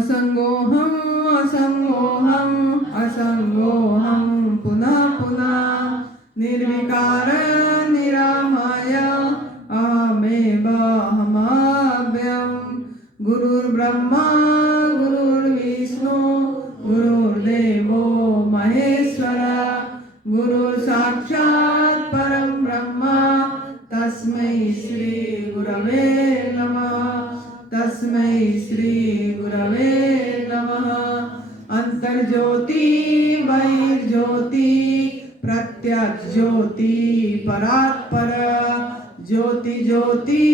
असंगोहम असंगोहम असंगोहम पुनः पुनः निर्विकार निरामय अहमेव अहमव्ययम् गुरुर्ब्रह्मा गुरुर्विष्णु गुरुर्देवो महेश्वर गुरुर्साक्षात् परं ब्रह्म तस्मै श्री गुरवे नमः तस्मै श्री गुरवे नमः अंतर्ज्योति बहिर्ज्योति प्रत्यक्ष ज्योति परात्पर ज्योति ज्योति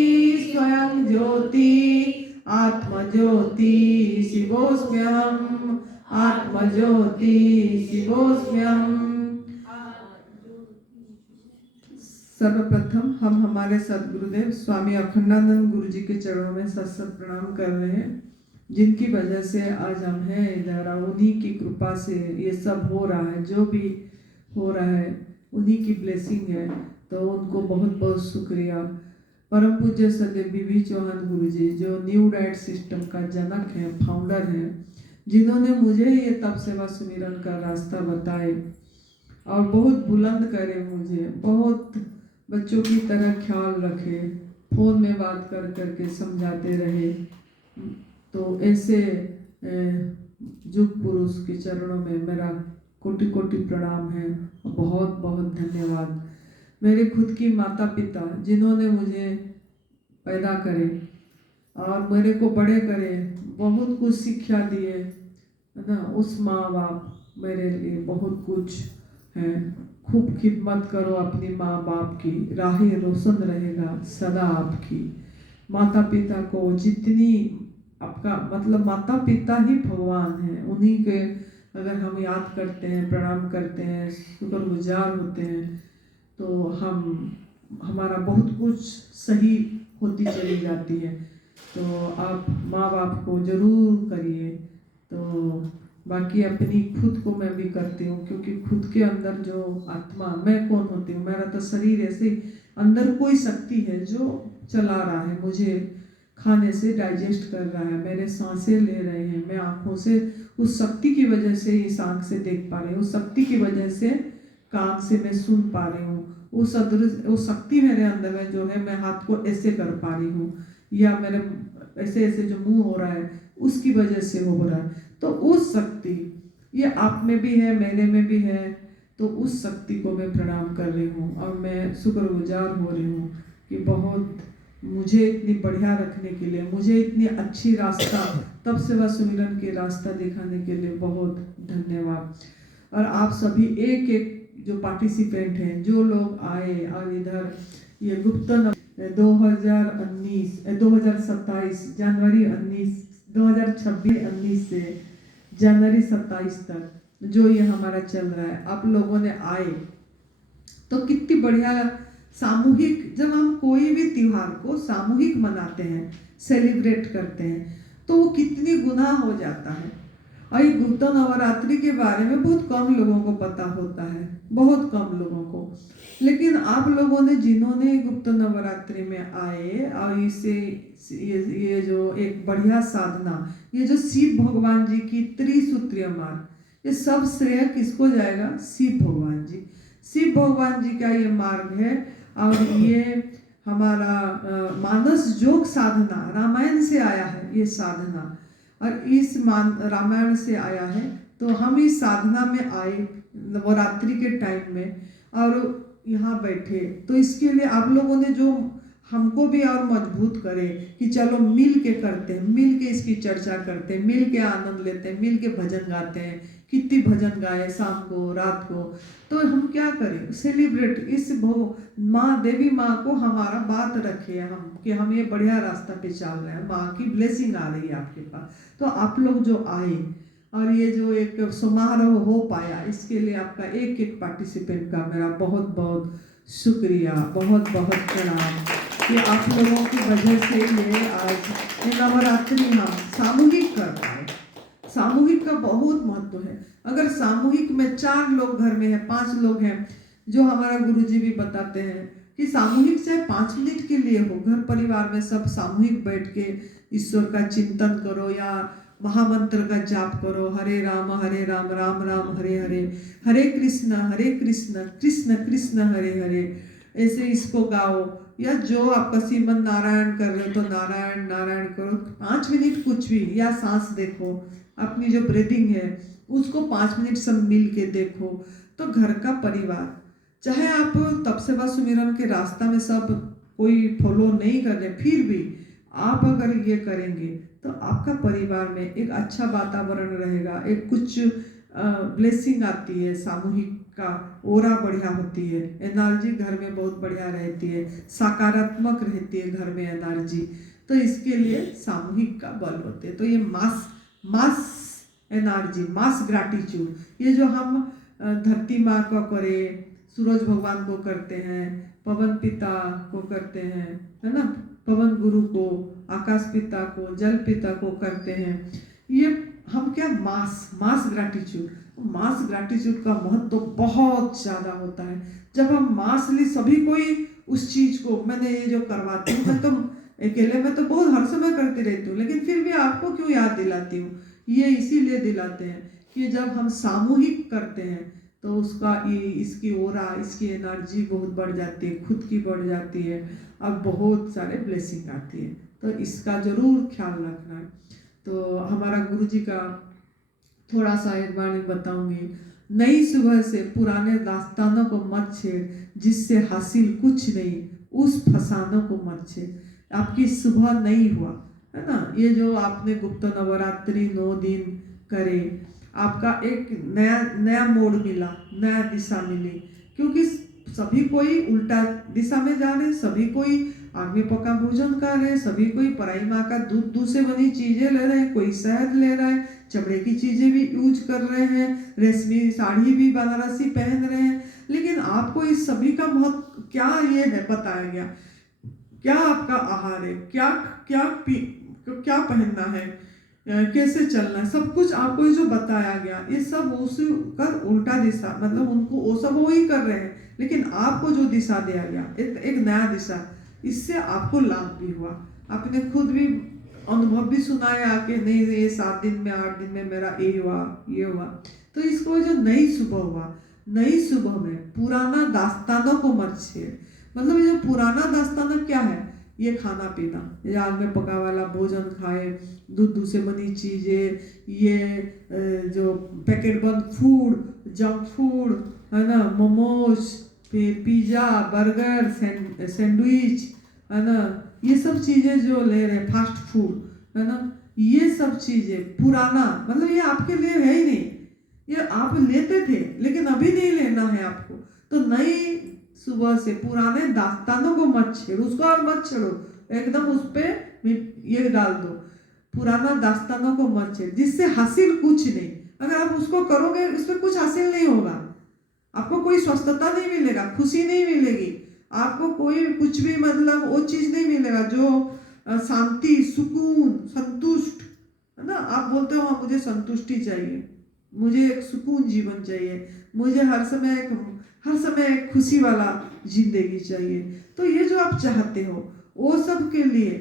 स्वयं ज्योति आत्मज्योति शिवोऽस्म्यहम् आत्मज्योति शिवोऽस्म्यहम्। सर्वप्रथम हम हमारे सदगुरुदेव स्वामी अखंडानंद गुरु जी के चरणों में सत प्रणाम कर रहे हैं, जिनकी वजह से आज हम हैं इधर। उन्हीं की कृपा से ये सब हो रहा है, जो भी हो रहा है उन्हीं की ब्लेसिंग है, तो उनको बहुत बहुत शुक्रिया। परम पूज्य सदैव बीबी चौहान गुरु जी, जो न्यू डाइट सिस्टम का जनक है, फाउंडर है, जिन्होंने मुझे ये तप सेवा सुमिरन का रास्ता बताए और बहुत बुलंद करे, मुझे बहुत बच्चों की तरह ख्याल रखे, फ़ोन में बात कर करके समझाते रहे। तो ऐसे युग पुरुष के चरणों में मेरा कोटि कोटि प्रणाम है, बहुत बहुत धन्यवाद। मेरे खुद की माता पिता, जिन्होंने मुझे पैदा करे और मेरे को बड़े करे, बहुत कुछ शिक्षा दिए, है ना, उस माँ बाप मेरे लिए बहुत कुछ है। खूब खिदमत करो अपनी माँ बाप की, राहें रोशन रहेगा सदा आपकी। माता पिता को जितनी आपका मतलब, माता पिता ही भगवान है, उन्हीं के अगर हम याद करते हैं, प्रणाम करते हैं, शुक्रगुजार होते हैं, तो हमारा बहुत कुछ सही होती चली जाती है। तो आप माँ बाप को ज़रूर करिए। तो बाकी अपनी खुद को मैं भी करती हूँ, क्योंकि खुद के अंदर जो आत्मा, मैं कौन होती हूँ, मेरा तो शरीर ऐसे अंदर कोई शक्ति है जो चला रहा है, मुझे खाने से डाइजेस्ट कर रहा है, मेरे सांसें ले रहे हैं, मैं आँखों से उस शक्ति की वजह से इस आँख से देख पा रही हूँ, उस शक्ति की वजह से कान से मैं सुन पा रही हूँ, उस शक्ति मेरे अंदर है जो है मैं हाथ को ऐसे कर पा रही हूँ, या मेरे ऐसे ऐसे जो मुंह हो रहा है उसकी वजह से हो रहा है। तो उस शक्ति, ये आप में भी है, मेरे में भी है, तो उस शक्ति को मैं प्रणाम कर रही हूँ और मैं शुक्रगुजार हो रही हूँ कि बहुत मुझे इतनी बढ़िया रखने के लिए, मुझे इतनी अच्छी रास्ता, तप सेवा सुमिरन के रास्ता दिखाने के लिए बहुत धन्यवाद। और आप सभी एक एक जो पार्टिसिपेंट हैं, जो लोग आए और इधर ये गुप्तन 2027 जनवरी 19 से जनवरी 27 तक जो ये हमारा चल रहा है, आप लोगों ने आए तो कितनी बढ़िया सामूहिक, जब हम कोई भी त्योहार को सामूहिक मनाते हैं, सेलिब्रेट करते हैं, तो वो कितनी गुना हो जाता है। और ये गुप्त नवरात्रि के बारे में बहुत कम लोगों को पता होता है, बहुत कम लोगों को। लेकिन आप लोगों ने, जिन्होंने गुप्त नवरात्रि में आए और इसे ये जो एक बढ़िया साधना, ये जो शिव भगवान जी की त्रिसूत्रीय मार्ग, ये सब श्रेय किसको जाएगा? शिव भगवान जी। शिव भगवान जी का ये मार्ग है और ये हमारा मानस योग साधना रामायण से आया है, ये साधना, और इस रामायण से आया है। तो हम इस साधना में आए नवरात्रि के टाइम में और यहाँ बैठे, तो इसके लिए आप लोगों ने जो हमको भी और मजबूत करे कि चलो मिल के करते हैं, मिल के इसकी चर्चा करते हैं, मिल के आनंद लेते हैं, मिल के भजन गाते हैं। कितनी भजन गाए शाम को, रात को। तो हम क्या करें? सेलिब्रेट इस माँ, देवी माँ को हमारा बात रखे हम कि हम ये बढ़िया रास्ता पे चल रहे हैं, माँ की ब्लेसिंग आ रही है आपके पास। तो आप लोग जो आए और ये जो एक समारोह हो पाया, इसके लिए आपका एक एक पार्टिसिपेंट का मेरा बहुत बहुत शुक्रिया, बहुत बहुत प्रणाम कि आप लोगों की वजह से ये आज नवरात्रि हम सामूहिक कर पाए। सामूहिक का बहुत महत्व है। अगर सामूहिक में 4 लोग घर में हैं, 5 लोग हैं, जो हमारा गुरुजी भी बताते हैं कि सामूहिक चाहे 5 मिनट के लिए हो, घर परिवार में सब सामूहिक बैठ के ईश्वर का चिंतन करो या महामंत्र का जाप करो, हरे राम राम राम हरे हरे, हरे कृष्ण कृष्ण कृष्ण हरे हरे, ऐसे इसको गाओ। या जो आपका श्रीमन नारायण कर रहे हो तो नारायण नारायण करो 5 मिनट कुछ भी, या सांस देखो, अपनी जो ब्रीदिंग है उसको 5 मिनट सब मिल के देखो। तो घर का परिवार, चाहे आप तप सेवा सुमिरन के रास्ता में सब कोई फॉलो नहीं कर रहे, फिर भी आप अगर ये करेंगे तो आपका परिवार में एक अच्छा वातावरण रहेगा, एक कुछ ब्लेसिंग आती है, सामूहिक का ओरा बढ़िया होती है, एनर्जी घर में बहुत बढ़िया रहती है, सकारात्मक रहती है घर में एनर्जी। तो इसके लिए सामूहिक का बल होते हैं। तो ये मास एनर्जी, मास ग्रैटिट्यूड, ये जो हम धरती माँ को करें, सूरज भगवान को करते हैं, पवन पिता को करते हैं, है ना, पवन गुरु को, आकाश पिता को, जल पिता को करते हैं, ये हम क्या मास ग्रैटिट्यूड का महत्व तो बहुत ज़्यादा होता है। जब हम मासली सभी कोई उस चीज़ को, मैंने ये जो करवाती हूँ, मैं तो अकेले में तो बहुत हर समय करती रहती हूँ, लेकिन फिर भी आपको क्यों याद दिलाती हूँ, ये इसीलिए दिलाते हैं कि जब हम सामूहिक करते हैं तो उसका इसकी ओरा, इसकी एनर्जी बहुत बढ़ जाती है, खुद की बढ़ जाती है, और बहुत सारे ब्लेसिंग आती है। तो इसका ज़रूर ख्याल रखना है। तो हमारा गुरुजी का थोड़ा सा एक बार बताऊंगी, नई सुबह से पुराने दास्तानों को मत छेड़, जिससे हासिल कुछ नहीं, उस फसानों को मत छेड़। आपकी सुबह नहीं हुआ है ना, ये जो आपने गुप्त नवरात्रि 9 दिन करे, आपका एक नया मोड़ मिला, नया दिशा मिली, क्योंकि सभी कोई उल्टा दिशा में जा रहे, सभी कोई आग में पका भोजन कर रहे, सभी कोई पराई माँ का दूध से बनी चीजें ले रहे हैं, कोई शहद ले रहा है, चमड़े की चीजें भी यूज कर रहे हैं, रेशमी साड़ी भी बनारसी पहन रहे हैं, लेकिन आपको इस सभी का महत्व क्या ये है बताया गया, क्या आपका आहार है, क्या क्या क्या पहनना है, कैसे चलना है, सब कुछ आपको जो बताया गया, ये सब उसका उल्टा दिशा, मतलब उनको वो सब वो ही कर रहे हैं, लेकिन आपको जो दिशा दिया गया एक नया दिशा, इससे आपको लाभ भी हुआ, आपने खुद भी अनुभव भी सुनाया कि नहीं ये 7 दिन में 8 दिन में मेरा ये हुआ। तो इसको जो नई सुबह हुआ, नई सुबह में पुराना दास्तानों को मत छेड़, मतलब ये जो पुराना दास्ताना क्या है, ये खाना पीना, ये आग में पका वाला भोजन खाए, दूध से बनी चीज़ें, ये जो पैकेट बंद फूड, जंक फूड है ना, मोमोज, फिर पिज़्ज़ा, बर्गर, सैंडविच है ना, ये सब चीज़ें जो ले रहे हैं, फास्ट फूड है ना, ये सब चीज़ें पुराना, मतलब ये आपके लिए है ही नहीं, ये आप लेते थे लेकिन अभी नहीं लेना है आपको। तो नई सुबह से पुराने दास्तानों को मत छेड़ो, उसको और मत छेड़ो, एकदम उस पर ये डाल दो, पुराना दास्तानों को मत छेड़, जिससे हासिल कुछ नहीं, अगर आप उसको करोगे उस पर कुछ हासिल नहीं होगा, आपको कोई स्वस्थता नहीं मिलेगा, खुशी नहीं मिलेगी, आपको कोई कुछ भी मतलब वो चीज़ नहीं मिलेगा जो शांति, सुकून, संतुष्ट है ना। आप बोलते हो हाँ मुझे संतुष्टि चाहिए, मुझे एक सुकून जीवन चाहिए, मुझे हर समय एक खुशी वाला जिंदगी चाहिए। तो ये जो आप चाहते हो वो सब के लिए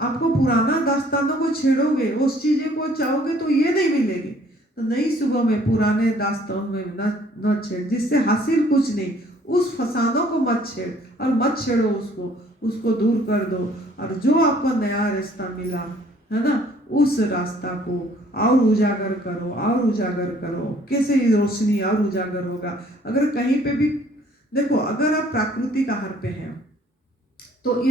आपको पुराना दास्तानों को छेड़ोगे, उस चीज़ें को चाहोगे तो ये नहीं मिलेगी। तो नई सुबह में पुराने दास्तानों में न छेड़, जिससे हासिल कुछ नहीं, उस फसानों को मत छेड़, और मत छेड़ो उसको दूर कर दो, और जो आपको नया रास्ता मिला है ना, उस रास्ता को और उजागर करो। कैसे रोशनी और उजागर होगा, अगर कहीं पे भी देखो, अगर आप प्राकृतिक आहार पे हैं तो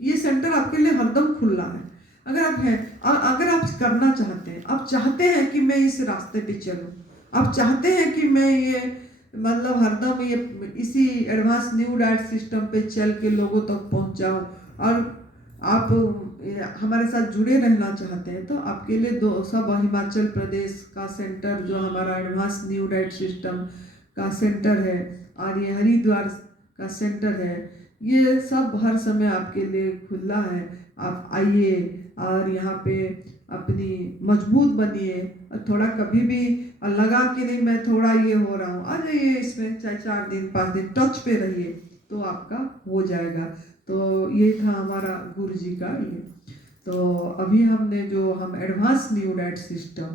ये सेंटर आपके लिए हरदम खुला है। अगर आप हैं, अगर आप करना चाहते हैं, आप चाहते हैं कि मैं इस रास्ते पे चलूं, आप चाहते हैं कि मैं ये मतलब हरदम ये इसी एडवांस न्यू डाइट सिस्टम पे चल के लोगों तक पहुंच जाऊं, और आप हमारे साथ जुड़े रहना चाहते हैं, तो आपके लिए सब हिमाचल प्रदेश का सेंटर जो हमारा एडवांस न्यू डाइट सिस्टम का सेंटर है, और ये हरिद्वार का सेंटर है, ये सब हर समय आपके लिए खुला है। आप आइए और यहाँ पे अपनी मजबूत बनिए, और थोड़ा कभी भी लगा कि नहीं मैं थोड़ा ये हो रहा हूँ, आ जाइए इसमें, चाहे 4 दिन 5 दिन टच पे रहिए तो आपका हो जाएगा। तो ये था हमारा गुरु जी का ये। तो तो अभी हमने जो हम एडवांस न्यू डाइट सिस्टम,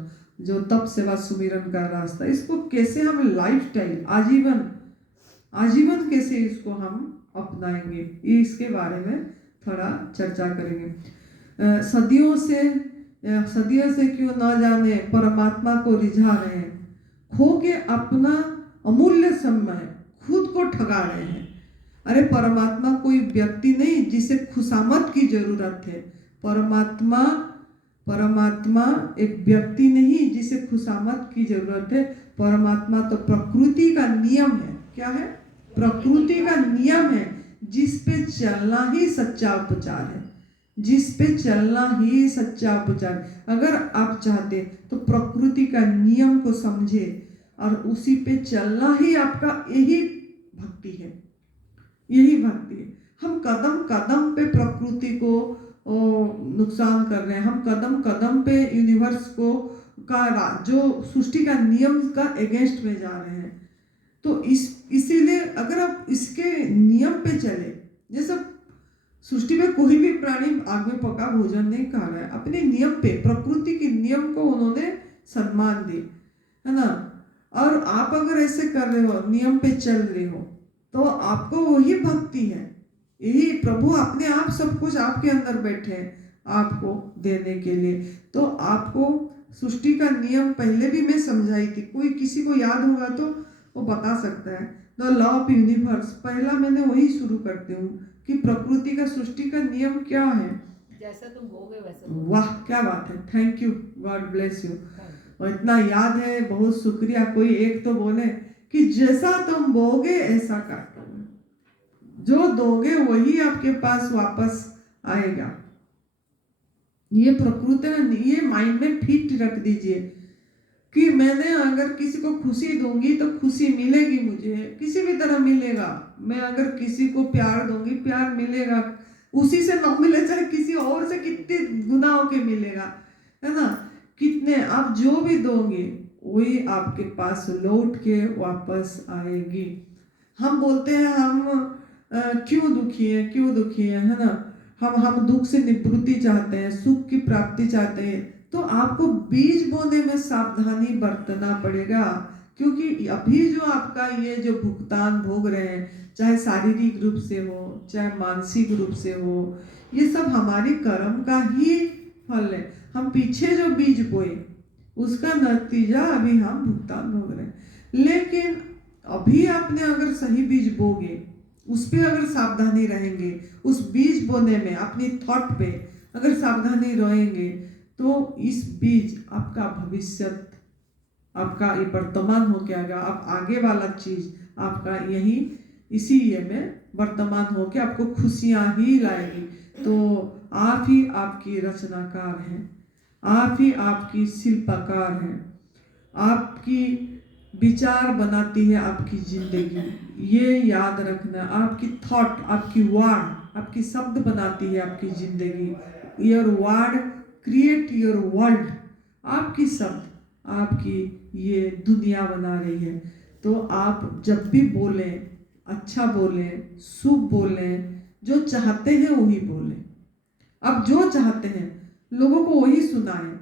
जो तप सेवा सुमिरन का रास्ता, इसको कैसे हम लाइफस्टाइल आजीवन कैसे इसको हम अपनाएंगे, इसके बारे में थोड़ा चर्चा करेंगे। सदियों से क्यों ना जाने परमात्मा को रिझा रहे हैं, खो के अपना अमूल्य समय खुद को ठगा रहे हैं। अरे परमात्मा कोई व्यक्ति नहीं जिसे खुशामद की जरूरत है। परमात्मा एक व्यक्ति नहीं जिसे खुशामद की जरूरत है। परमात्मा तो प्रकृति का नियम है। क्या है? प्रकृति का नियम है, जिस पे चलना ही सच्चा उपचार है। जिस पे चलना ही सच्चा उपचार। अगर आप चाहते तो प्रकृति का नियम को समझे और उसी पे चलना ही आपका यही भक्ति है, यही भक्ति है। हम कदम कदम पे प्रकृति को नुकसान कर रहे हैं। हम कदम कदम पे यूनिवर्स को जो सृष्टि का नियम का अगेंस्ट में जा रहे हैं। तो इसीलिए अगर आप इसके नियम पे चले, जैसे सृष्टि में कोई भी प्राणी आग में पका भोजन नहीं खा रहा है, अपने नियम पे, प्रकृति के नियम को उन्होंने सम्मान दी, है ना। और आप अगर ऐसे कर रहे हो, नियम पे चल रहे हो, तो आपको वही भक्ति है। यही प्रभु अपने आप सब कुछ आपके अंदर बैठे हैं आपको देने के लिए। तो आपको सृष्टि का नियम पहले भी मैं समझाई थी, कोई किसी को याद होगा तो वो बता सकता है। द लॉ ऑफ यूनिवर्स, पहला मैंने वही शुरू करती हूँ कि प्रकृति का, सृष्टि का नियम क्या है। जैसा तुम बोगे वैसा। वाह क्या बात है, thank you, God bless you. और इतना याद है, बहुत शुक्रिया। कोई एक तो बोले कि जैसा तुम बोगे ऐसा काटोगे, जो दोगे वही आपके पास वापस आएगा। ये प्रकृति में, ये माइंड में फिट रख दीजिए कि मैंने अगर किसी को खुशी दूंगी तो खुशी मिलेगी, मुझे किसी भी तरह मिलेगा। मैं अगर किसी को प्यार दूंगी, प्यार मिलेगा, उसी से ना मिले चाहे किसी और से कितने गुना होके मिलेगा, है ना। कितने आप जो भी दोगे वही आपके पास लौट के वापस आएगी। हम बोलते हैं हम क्यों दुखी है ना। हम दुख से निवृत्ति चाहते हैं, सुख की प्राप्ति चाहते हैं। तो आपको बीज बोने में सावधानी बरतना पड़ेगा, क्योंकि अभी जो आपका ये जो भुगतान भोग रहे हैं, चाहे शारीरिक रूप से हो चाहे मानसिक रूप से हो, ये सब हमारी कर्म का ही फल है। हम पीछे जो बीज बोए उसका नतीजा अभी हम भुगतान भोग रहे हैं। लेकिन अभी आपने अगर सही बीज बोगे, उस पर अगर सावधानी रहेंगे, उस बीज बोने में अपनी थॉट पे अगर सावधानी रहेंगे, तो इस बीज आपका भविष्य, आपका ये वर्तमान हो के आएगा। आप आगे वाला चीज आपका यही इसी ये में वर्तमान हो के आपको खुशियां ही लाएगी। तो आप ही आपकी रचनाकार हैं, आप ही आपकी शिल्पकार हैं। आपकी विचार बनाती है आपकी जिंदगी, ये याद रखना। आपकी थॉट, आपकी वर्ड, आपकी शब्द बनाती है आपकी जिंदगी। Your word create your world. आपकी शब्द आपकी ये दुनिया बना रही है। तो आप जब भी बोलें, अच्छा बोलें, शुभ बोलें, जो चाहते हैं वही बोलें। आप जो चाहते हैं लोगों को वही सुनाएं।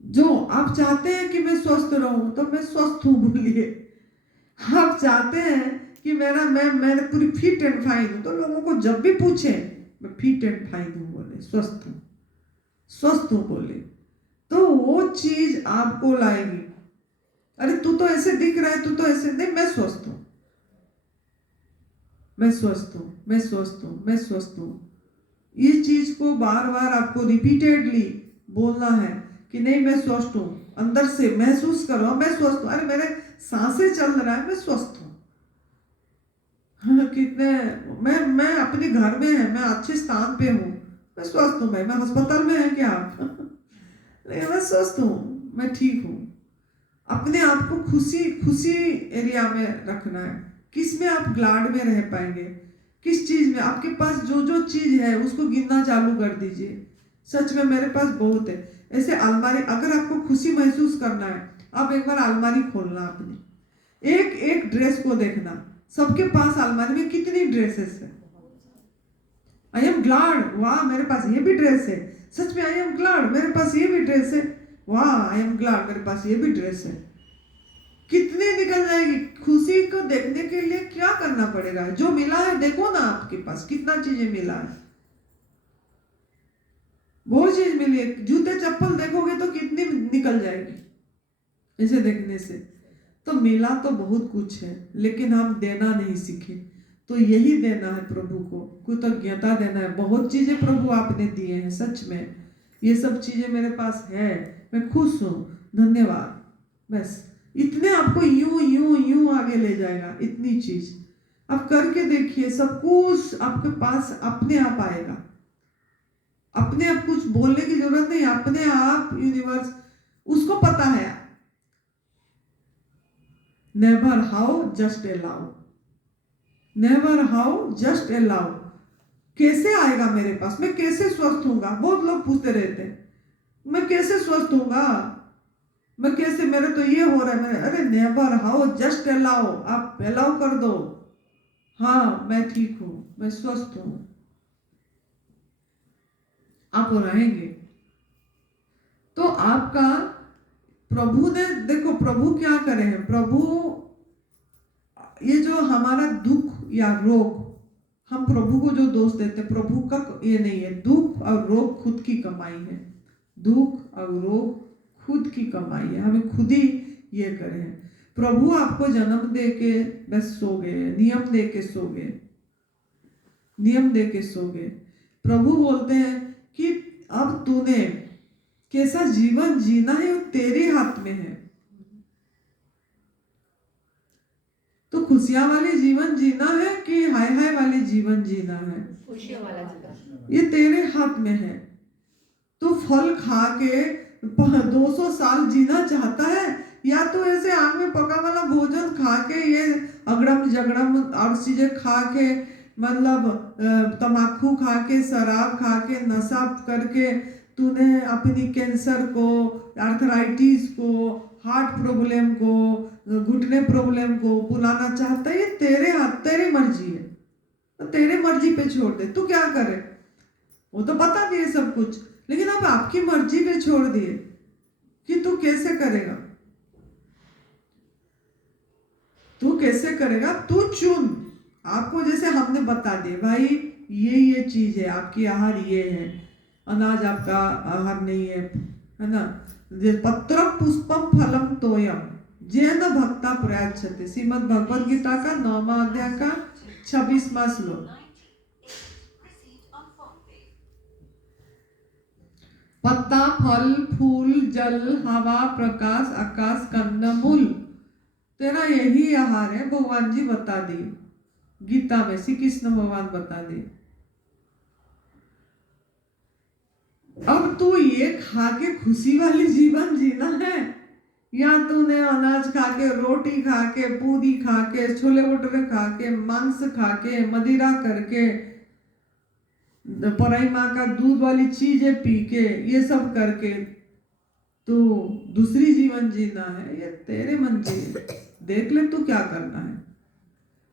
जो आप चाहते हैं कि मैं स्वस्थ रहूं, तो मैं स्वस्थ हूं बोलिए। आप चाहते हैं कि मैं पूरी फिट एंड फाइन हूं, तो लोगों को जब भी पूछे मैं फिट एंड फाइन हूं बोले, स्वस्थ हूं बोले, तो वो चीज आपको लाएगी। अरे तू तो ऐसे दिख रहा है, तू तो ऐसे नहीं, मैं स्वस्थ हूं, मैं स्वस्थ हूं, मैं स्वस्थ हूं, मैं स्वस्थ हूं। इस चीज को बार बार आपको रिपीटेडली बोलना है कि नहीं मैं स्वस्थ हूं। अंदर से महसूस करो मैं स्वस्थ हूं। अरे मेरे सांसें चल रहा है, मैं स्वस्थ हूं। हाँ, कितने मैं अपने घर में है, मैं अच्छे स्थान पे हूँ, मैं स्वस्थ हूँ। मैं अस्पताल में है क्या आप? नहीं, मैं स्वस्थ हूँ, मैं ठीक हूँ। अपने आप को खुशी एरिया में रखना है। किस में आप ग्लाड में रह पाएंगे, किस चीज में आपके पास जो चीज है उसको गिनना चालू कर दीजिए। सच में मेरे पास बहुत है। ऐसे अलमारी, अगर आपको खुशी महसूस करना है, आप एक बार अलमारी खोलना, अपनी एक ड्रेस को देखना, सबके पास अलमारी में कितनी ड्रेसेस है। आई एम ग्लैड, वाह मेरे पास ये भी ड्रेस है, सच में आई एम ग्लैड मेरे पास ये भी ड्रेस है, वाह आई एम ग्लैड मेरे पास ये भी ड्रेस है। कितनी निकल जाएगी। खुशी को देखने के लिए क्या करना पड़ेगा? जो मिला है देखो ना, आपके पास कितना चीजें मिला है, बहुत चीज मिली है। जूते चप्पल देखोगे तो कितनी निकल जाएगी इसे देखने से। तो मिला तो बहुत कुछ है, लेकिन हम देना नहीं सीखे। तो यही देना है प्रभु को, कृतज्ञता देना है। बहुत चीजें प्रभु आपने दिए हैं, सच में ये सब चीजें मेरे पास है, मैं खुश हूँ, धन्यवाद। बस इतने आपको यूं यूं यूं आगे ले जाएगा। इतनी चीज आप करके देखिए, सब कुछ आपके पास अपने आप आएगा। अपने आप कुछ बोलने की जरूरत नहीं, अपने आप यूनिवर्स उसको पता है। Never how, just allow, never how just allow. कैसे आएगा मेरे पास, मैं कैसे स्वस्थ होऊंगा? बहुत लोग पूछते रहते हैं, मैं कैसे स्वस्थ होऊंगा, मैं कैसे, मेरे तो ये हो रहा है, मेरे, अरे नेवर हाउ जस्ट अलाउ, आप अलाउ कर दो। हाँ मैं ठीक हूं, मैं स्वस्थ हूं, आप रहेंगे। तो आपका प्रभु ने, देखो प्रभु क्या करे हैं, प्रभु ये जो हमारा दुख या रोग, हम प्रभु को जो दोष देते, प्रभु का ये नहीं है। दुख और रोग खुद की कमाई है, दुख और रोग खुद की कमाई है, हमें खुद ही ये करे हैं। प्रभु आपको जन्म दे के बस सो गए, नियम दे के सो गए, नियम दे के सो गए। प्रभु बोलते हैं कि अब तूने कैसा जीवन जीना है वो तेरे हाथ में है। तो खुशियां वाली जीवन जीना है कि हाय हाय वाली जीवन जीना है, खुशियों वाला जीवन ये तेरे हाथ में है। तू फल खा के 200 साल जीना चाहता है, या तो ऐसे आग में पका वाला भोजन खा के, ये अगड़म जगड़म और चीजें खा के, मतलब तम्बाकू खा के, शराब खा के, नशा करके तूने अपनी कैंसर को, आर्थराइटिस को, हार्ट प्रॉब्लम को, घुटने प्रॉब्लम को बुलाना चाहता है। ये तेरे हाथ, तेरी मर्जी है, तो तेरे मर्जी पे छोड़ दे, तू क्या करे। वो तो बता दिए सब कुछ, लेकिन अब आपकी मर्जी पे छोड़ दिए कि तू कैसे करेगा, तू कैसे करेगा, तू चुन। आपको जैसे हमने बता दिए भाई ये चीज है, आपकी आहार ये है, अनाज आपका आहार नहीं है ना। पत्र पुष्पम फलम तोयम जैन भक्ता प्रयाच्छते, श्रीमद् भगवद गीता का 9वां अध्याय का 26वां श्लोक। पत्ता, फल, फूल, जल, हवा, प्रकाश, आकाश, कंदमूल, तेरा यही आहार है। भगवान जी बता दिए गीता में, श्री कृष्ण भगवान बता दिए। अब तू ये खा के खुशी वाली जीवन जीना है, या तूने अनाज खा के, रोटी खा के, पूरी खा के, छोले भटूरे खा के, मांस खा के, मदिरा करके, पराई माँ का दूध वाली चीजें पी के, ये सब करके तू दूसरी जीवन जीना है, ये तेरे मन की देख ले तू क्या करना है।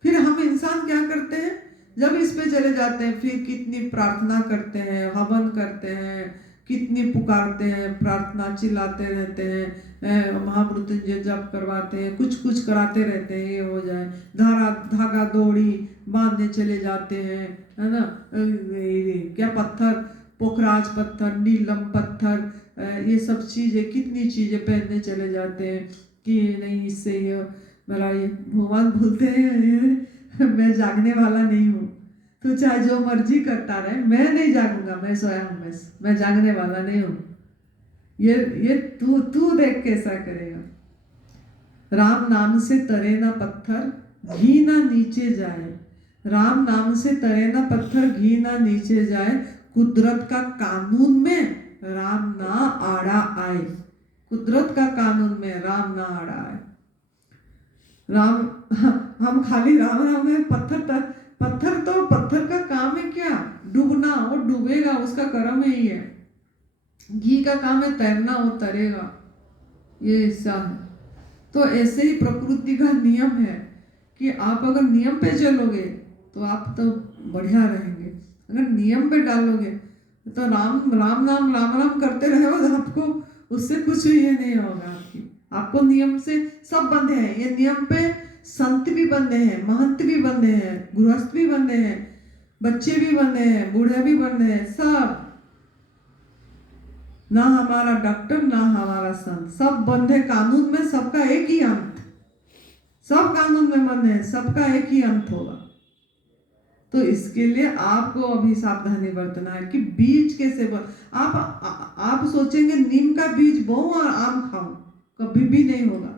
फिर हम इंसान क्या करते हैं, जब इस पे चले जाते हैं, फिर कितनी प्रार्थना करते हैं, हवन करते हैं, कितनी पुकारते हैं, प्रार्थना चिल्लाते रहते हैं, महामृत्युंजय जप करवाते हैं, कुछ कुछ कराते रहते हैं, ये हो जाए, धागा दौड़ी बांधने चले जाते हैं, है ना। क्या पत्थर, पोखराज पत्थर, नीलम पत्थर, ये सब चीजें, कितनी चीजें पहनने चले जाते हैं कि नहीं इससे ये मेरा, ये भगवान बोलते हैं मैं जागने वाला नहीं हूँ, तो चाहे जो मर्जी करता रहे, मैं नहीं जागूंगा, मैं सोया हूँ, बस मैं जागने वाला नहीं हूँ। ये तू देख कैसा करेगा। राम नाम से तरे ना पत्थर, घी ना नीचे जाए, राम नाम से तरे ना पत्थर, घी ना नीचे जाए, कुदरत का कानून में राम ना आड़ा आए, कुदरत का कानून में राम ना आड़ा आए। राम, हम खाली राम राम में पत्थर तो पत्थर का काम है क्या, डूबना, वो डूबेगा, उसका कर्म ही है। घी का काम है तैरना, वो तरेगा, ये हिस्सा है। तो ऐसे ही प्रकृति का नियम है कि आप अगर नियम पे चलोगे तो आप तो बढ़िया रहेंगे। अगर नियम पे डालोगे तो राम नाम करते रहे तो आपको उससे कुछ ये नहीं होगा। आपको नियम से सब बंधे हैं, ये नियम पे संत भी बंधे हैं, महंत भी बंधे हैं, गृहस्थ भी बंधे हैं, बच्चे भी बंधे हैं, बूढ़े भी बंधे हैं, सब। ना हमारा डॉक्टर ना हमारा संत, सब बंधे कानून में, सबका एक ही अंत। सब कानून में बंधे हैं, सबका एक ही अंत होगा। तो इसके लिए आपको अभी सावधानी बरतना है कि बीज कैसे आप सोचेंगे नीम का बीज बोऊं और आम खाऊं, कभी भी नहीं होगा।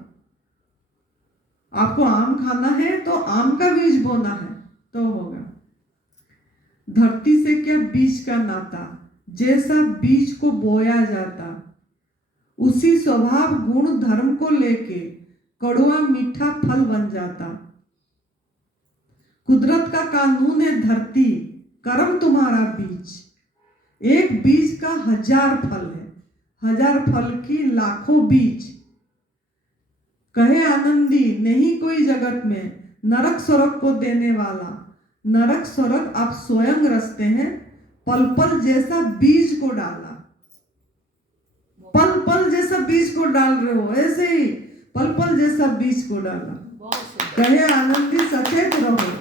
आपको आम खाना है तो आम का बीज बोना है तो होगा। धरती से क्या बीज का नाता, जैसा बीज को बोया जाता उसी स्वभाव गुण धर्म को लेके कड़वा मीठा फल बन जाता। कुदरत का कानून है धरती, कर्म तुम्हारा बीज। एक बीज का 1000 फल है, 1000 फल की लाखों बीज। कहे आनंदी नहीं कोई जगत में नरक स्वर्ग को देने वाला। नरक स्वर्ग आप स्वयं रचते हैं, पल पल जैसा बीज को डाला। पल पल जैसा बीज को डाल रहे हो, ऐसे ही पल पल जैसा बीज को डाला। कहे आनंदी सचेत रहो,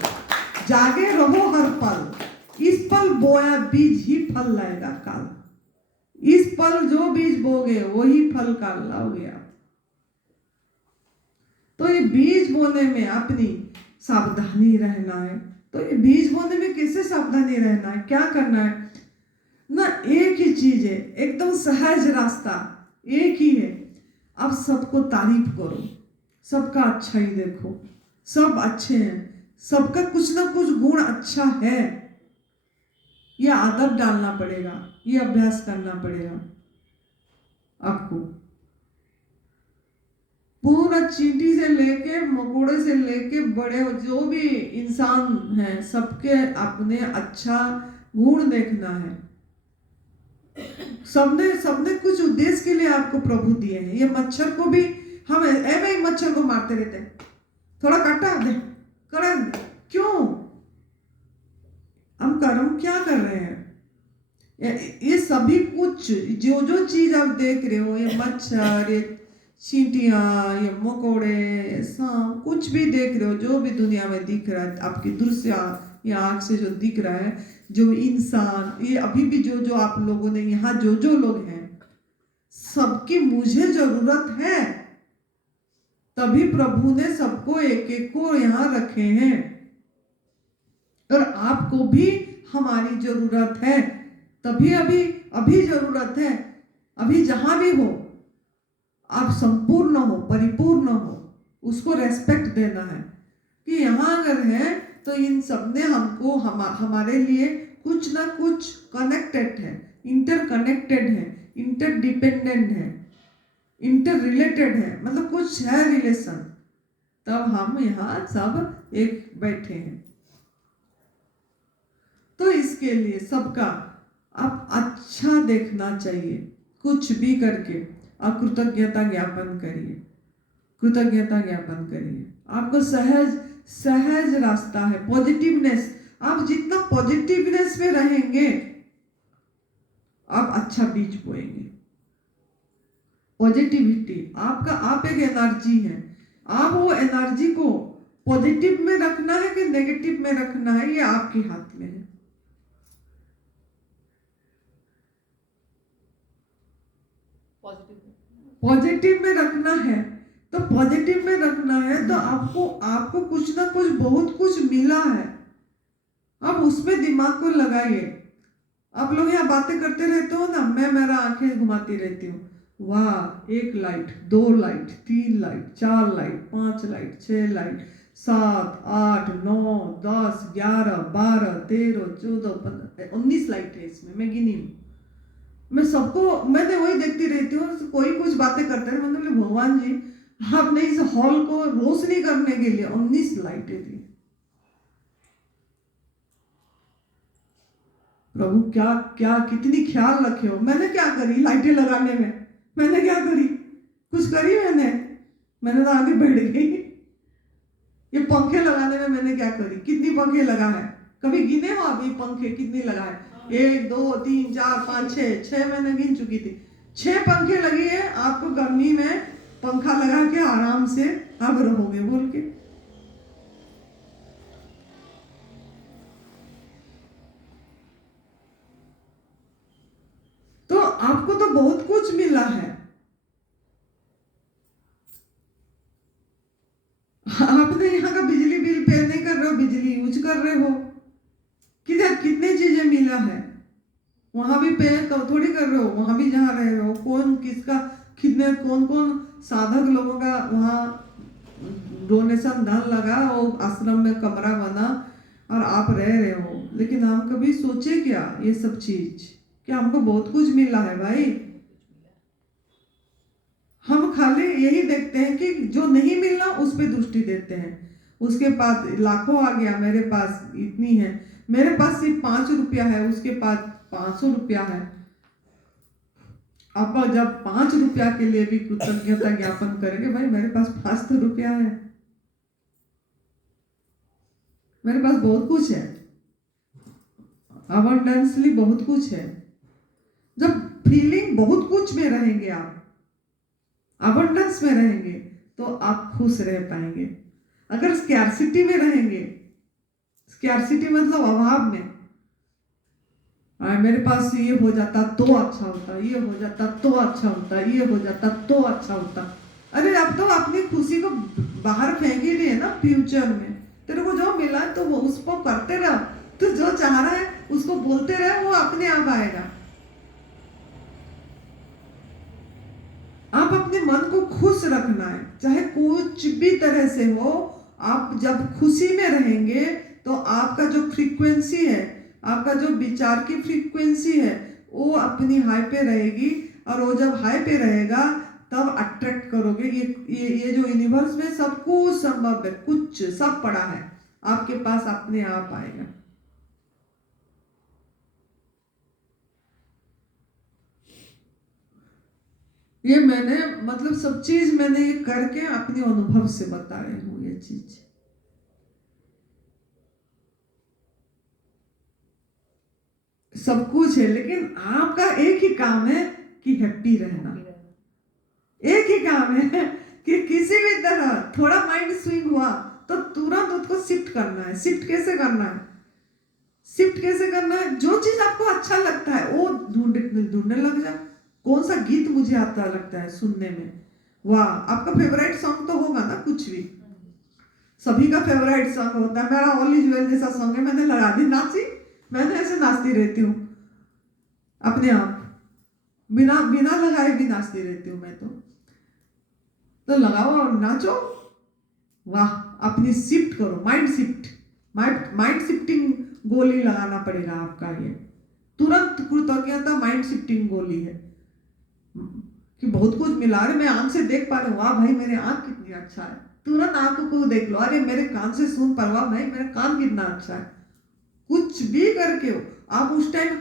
जागे रहो हर पल। इस पल बोया बीज ही फल लाएगा काल। इस पल जो बीज बोगे वही फल काल लाओगे आप। तो ये बीज बोने में अपनी सावधानी रहना है। तो ये बीज बोने में कैसे सावधानी रहना है, क्या करना है ना, एक ही चीज है, एकदम सहज रास्ता एक ही है। आप सबको तारीफ करो, सबका अच्छा ही देखो, सब अच्छे हैं, सबका कुछ ना कुछ गुण अच्छा है। यह आदत डालना पड़ेगा, ये अभ्यास करना पड़ेगा आपको। पूरा चींटी से लेके मकोड़े से लेके बड़े जो भी इंसान हैं सबके अपने अच्छा गुण देखना है। सबने कुछ उद्देश्य के लिए आपको प्रभु दिए हैं। ये मच्छर को भी हम ऐसे ही मच्छर को मारते रहते हैं, थोड़ा काटा दे करा दे, क्यों? हम कर्म क्या कर रहे हैं? ये सभी कुछ जो जो चीज आप देख रहे हो, ये मच्छर, ये चींटियां, ये मकोड़े, सांप, कुछ भी देख रहे हो, जो भी दुनिया में दिख रहा है आपकी दृश्य या आंख से जो दिख रहा है, जो इंसान, ये अभी भी जो जो आप लोगों ने यहाँ जो जो लोग हैं, सबकी मुझे जरूरत है। तभी प्रभु ने सबको एक एक को यहाँ रखे हैं और आपको भी हमारी जरूरत है। तभी अभी जरूरत है। अभी जहां भी हो आप संपूर्ण हो, परिपूर्ण हो, उसको रेस्पेक्ट देना है कि यहाँ अगर है तो इन सब ने हमको हमारे लिए कुछ ना कुछ कनेक्टेड है, इंटरकनेक्टेड है, इंटरडिपेंडेंट है, इंटर रिलेटेड है, मतलब कुछ है रिलेशन, तब हम यहाँ सब एक बैठे हैं। तो इसके लिए सबका आप अच्छा देखना चाहिए। कुछ भी करके आप कृतज्ञता ज्ञापन करिए, कृतज्ञता ज्ञापन करिए। आपको सहज रास्ता है, पॉजिटिवनेस। आप जितना पॉजिटिवनेस में रहेंगे आप अच्छा बीज बोएंगे। पॉजिटिविटी आपका, आप एक एनर्जी है, आप वो एनर्जी को पॉजिटिव में रखना है कि नेगेटिव में रखना है, ये आपके हाथ में है। पॉजिटिव में रखना है तो पॉजिटिव में रखना है तो आपको कुछ ना कुछ बहुत कुछ मिला है, अब उसमें दिमाग को लगाइए। आप लोग यहाँ बातें करते रहते हो ना, मैं मेरा आंखें घुमाती रहती हूँ, वाह 1 light 2 light 3 light 4 light 5 light 6 light 7 8 9 10 11 12 13 14 15 19 light है इसमें, मैं गिनी हूँ। मैं सबको, मैंने वही देखती रहती हूँ, कोई कुछ बातें करते हैं, मतलब भगवान जी आपने इस हॉल को रोशनी करने के लिए 19 लाइटें दी। प्रभु क्या क्या कितनी ख्याल रखे हो। मैंने क्या करी लाइटें लगाने में, मैंने क्या करी? कुछ करी मैंने तो आगे बैठ गई। ये पंखे लगाने में मैंने क्या करी? कितनी पंखे लगा है, कभी गिने हो अभी पंखे कितने लगाए? 1 2 3 4 5 6 मैंने गिन चुकी थी। 6 पंखे लगी है। आपको गर्मी में पंखा लगा के आराम से अब रहोगे बोल के। तो आपको तो बहुत कुछ मिला है। आपने यहाँ का बिजली बिल पे नहीं कर रहे हो, बिजली यूज कर रहे हो। किधर कितने चीजें मिला है, वहां भी पे थोड़ी कर रहे हो। वहां भी जहाँ रह रहे हो, कौन किसका कितने कौन कौन साधक लोगों का वहाँ डोनेशन धन लगा, वो आश्रम में कमरा बना और आप रह रहे हो। लेकिन हम कभी सोचे क्या ये सब चीज, कि हमको बहुत कुछ मिला है भाई। हम खाली यही देखते हैं कि जो नहीं मिलना उस पर दृष्टि देते हैं। उसके पास लाखों आ गया, मेरे पास इतनी है, मेरे पास सिर्फ 5 रुपया है, उसके पास 500 रुपया है। अब जब 5 रुपया के लिए भी कृतज्ञता ज्ञापन करेंगे, भाई मेरे पास 5 रुपया है, मेरे पास बहुत कुछ है, अबंडेंसली बहुत कुछ है। जब फीलिंग बहुत कुछ में रहेंगे, आप अबंडेंस में रहेंगे, तो आप खुश रह पाएंगे। अगर स्कैर्सिटी में रहेंगे, स्कैर्सिटी मतलब अभाव में, मेरे पास ये हो जाता तो अच्छा होता, ये हो जाता तो अच्छा होता, ये हो जाता तो अच्छा होता। अरे अब तो अपनी खुशी को बाहर फेंक ही नहीं है ना। फ्यूचर में तेरे को जो मिला तो वो उसको करते रहो, तो जो चाह रहा है उसको बोलते रहे, वो अपने आप आएगा। आप अपने मन को खुश रखना है, चाहे कुछ भी तरह से हो। आप जब खुशी में रहेंगे तो आपका जो फ्रीक्वेंसी है, आपका जो विचार की फ्रीक्वेंसी है, वो अपनी हाई पे रहेगी। और वो जब हाई पे रहेगा तब अट्रैक्ट करोगे। ये जो यूनिवर्स में सब कुछ संभव है, कुछ सब पड़ा है आपके पास, अपने आप आएगा। ये मैंने मतलब सब चीज मैंने ये करके अपने अनुभव से बता रही हूँ। ये चीज सब कुछ है, लेकिन आपका एक ही काम है कि हैप्पी रहना। एक ही काम है कि किसी भी तरह थोड़ा माइंड स्विंग हुआ तो तुरंत उसको शिफ्ट करना है। शिफ्ट कैसे करना है? शिफ्ट कैसे करना है? जो चीज आपको अच्छा लगता है वो ढूंढने लग जाए। कौन सा गीत मुझे आता लगता है सुनने में, वाह, आपका फेवरेट सॉन्ग तो होगा ना। कुछ भी, सभी का फेवरेट सॉन्ग होता है। मेरा ऑल इज वेल जैसा सॉन्ग है, मैंने लगा दी, नाची। मैंने ऐसे नाचती रहती हूँ अपने आप, बिना बिना लगाए भी नाचती रहती हूँ मैं तो लगाओ और नाचो, वाह। अपनी शिफ्ट करो, माइंड शिफ्ट, माइंड शिफ्टिंग गोली लगाना पड़ेगा आपका। ये तुरंत कृतज्ञता माइंड शिफ्टिंग गोली है कि बहुत कुछ मिला। अरे मैं आंख से देख पा रहा हूँ, वाह भाई मेरे आंख कितनी अच्छा है। तुरंत आंख को देख लो, अरे मेरे कान से सुन पा, वाह भाई मेरा कान कितना अच्छा है। कुछ भी करके हो आप उस टाइम,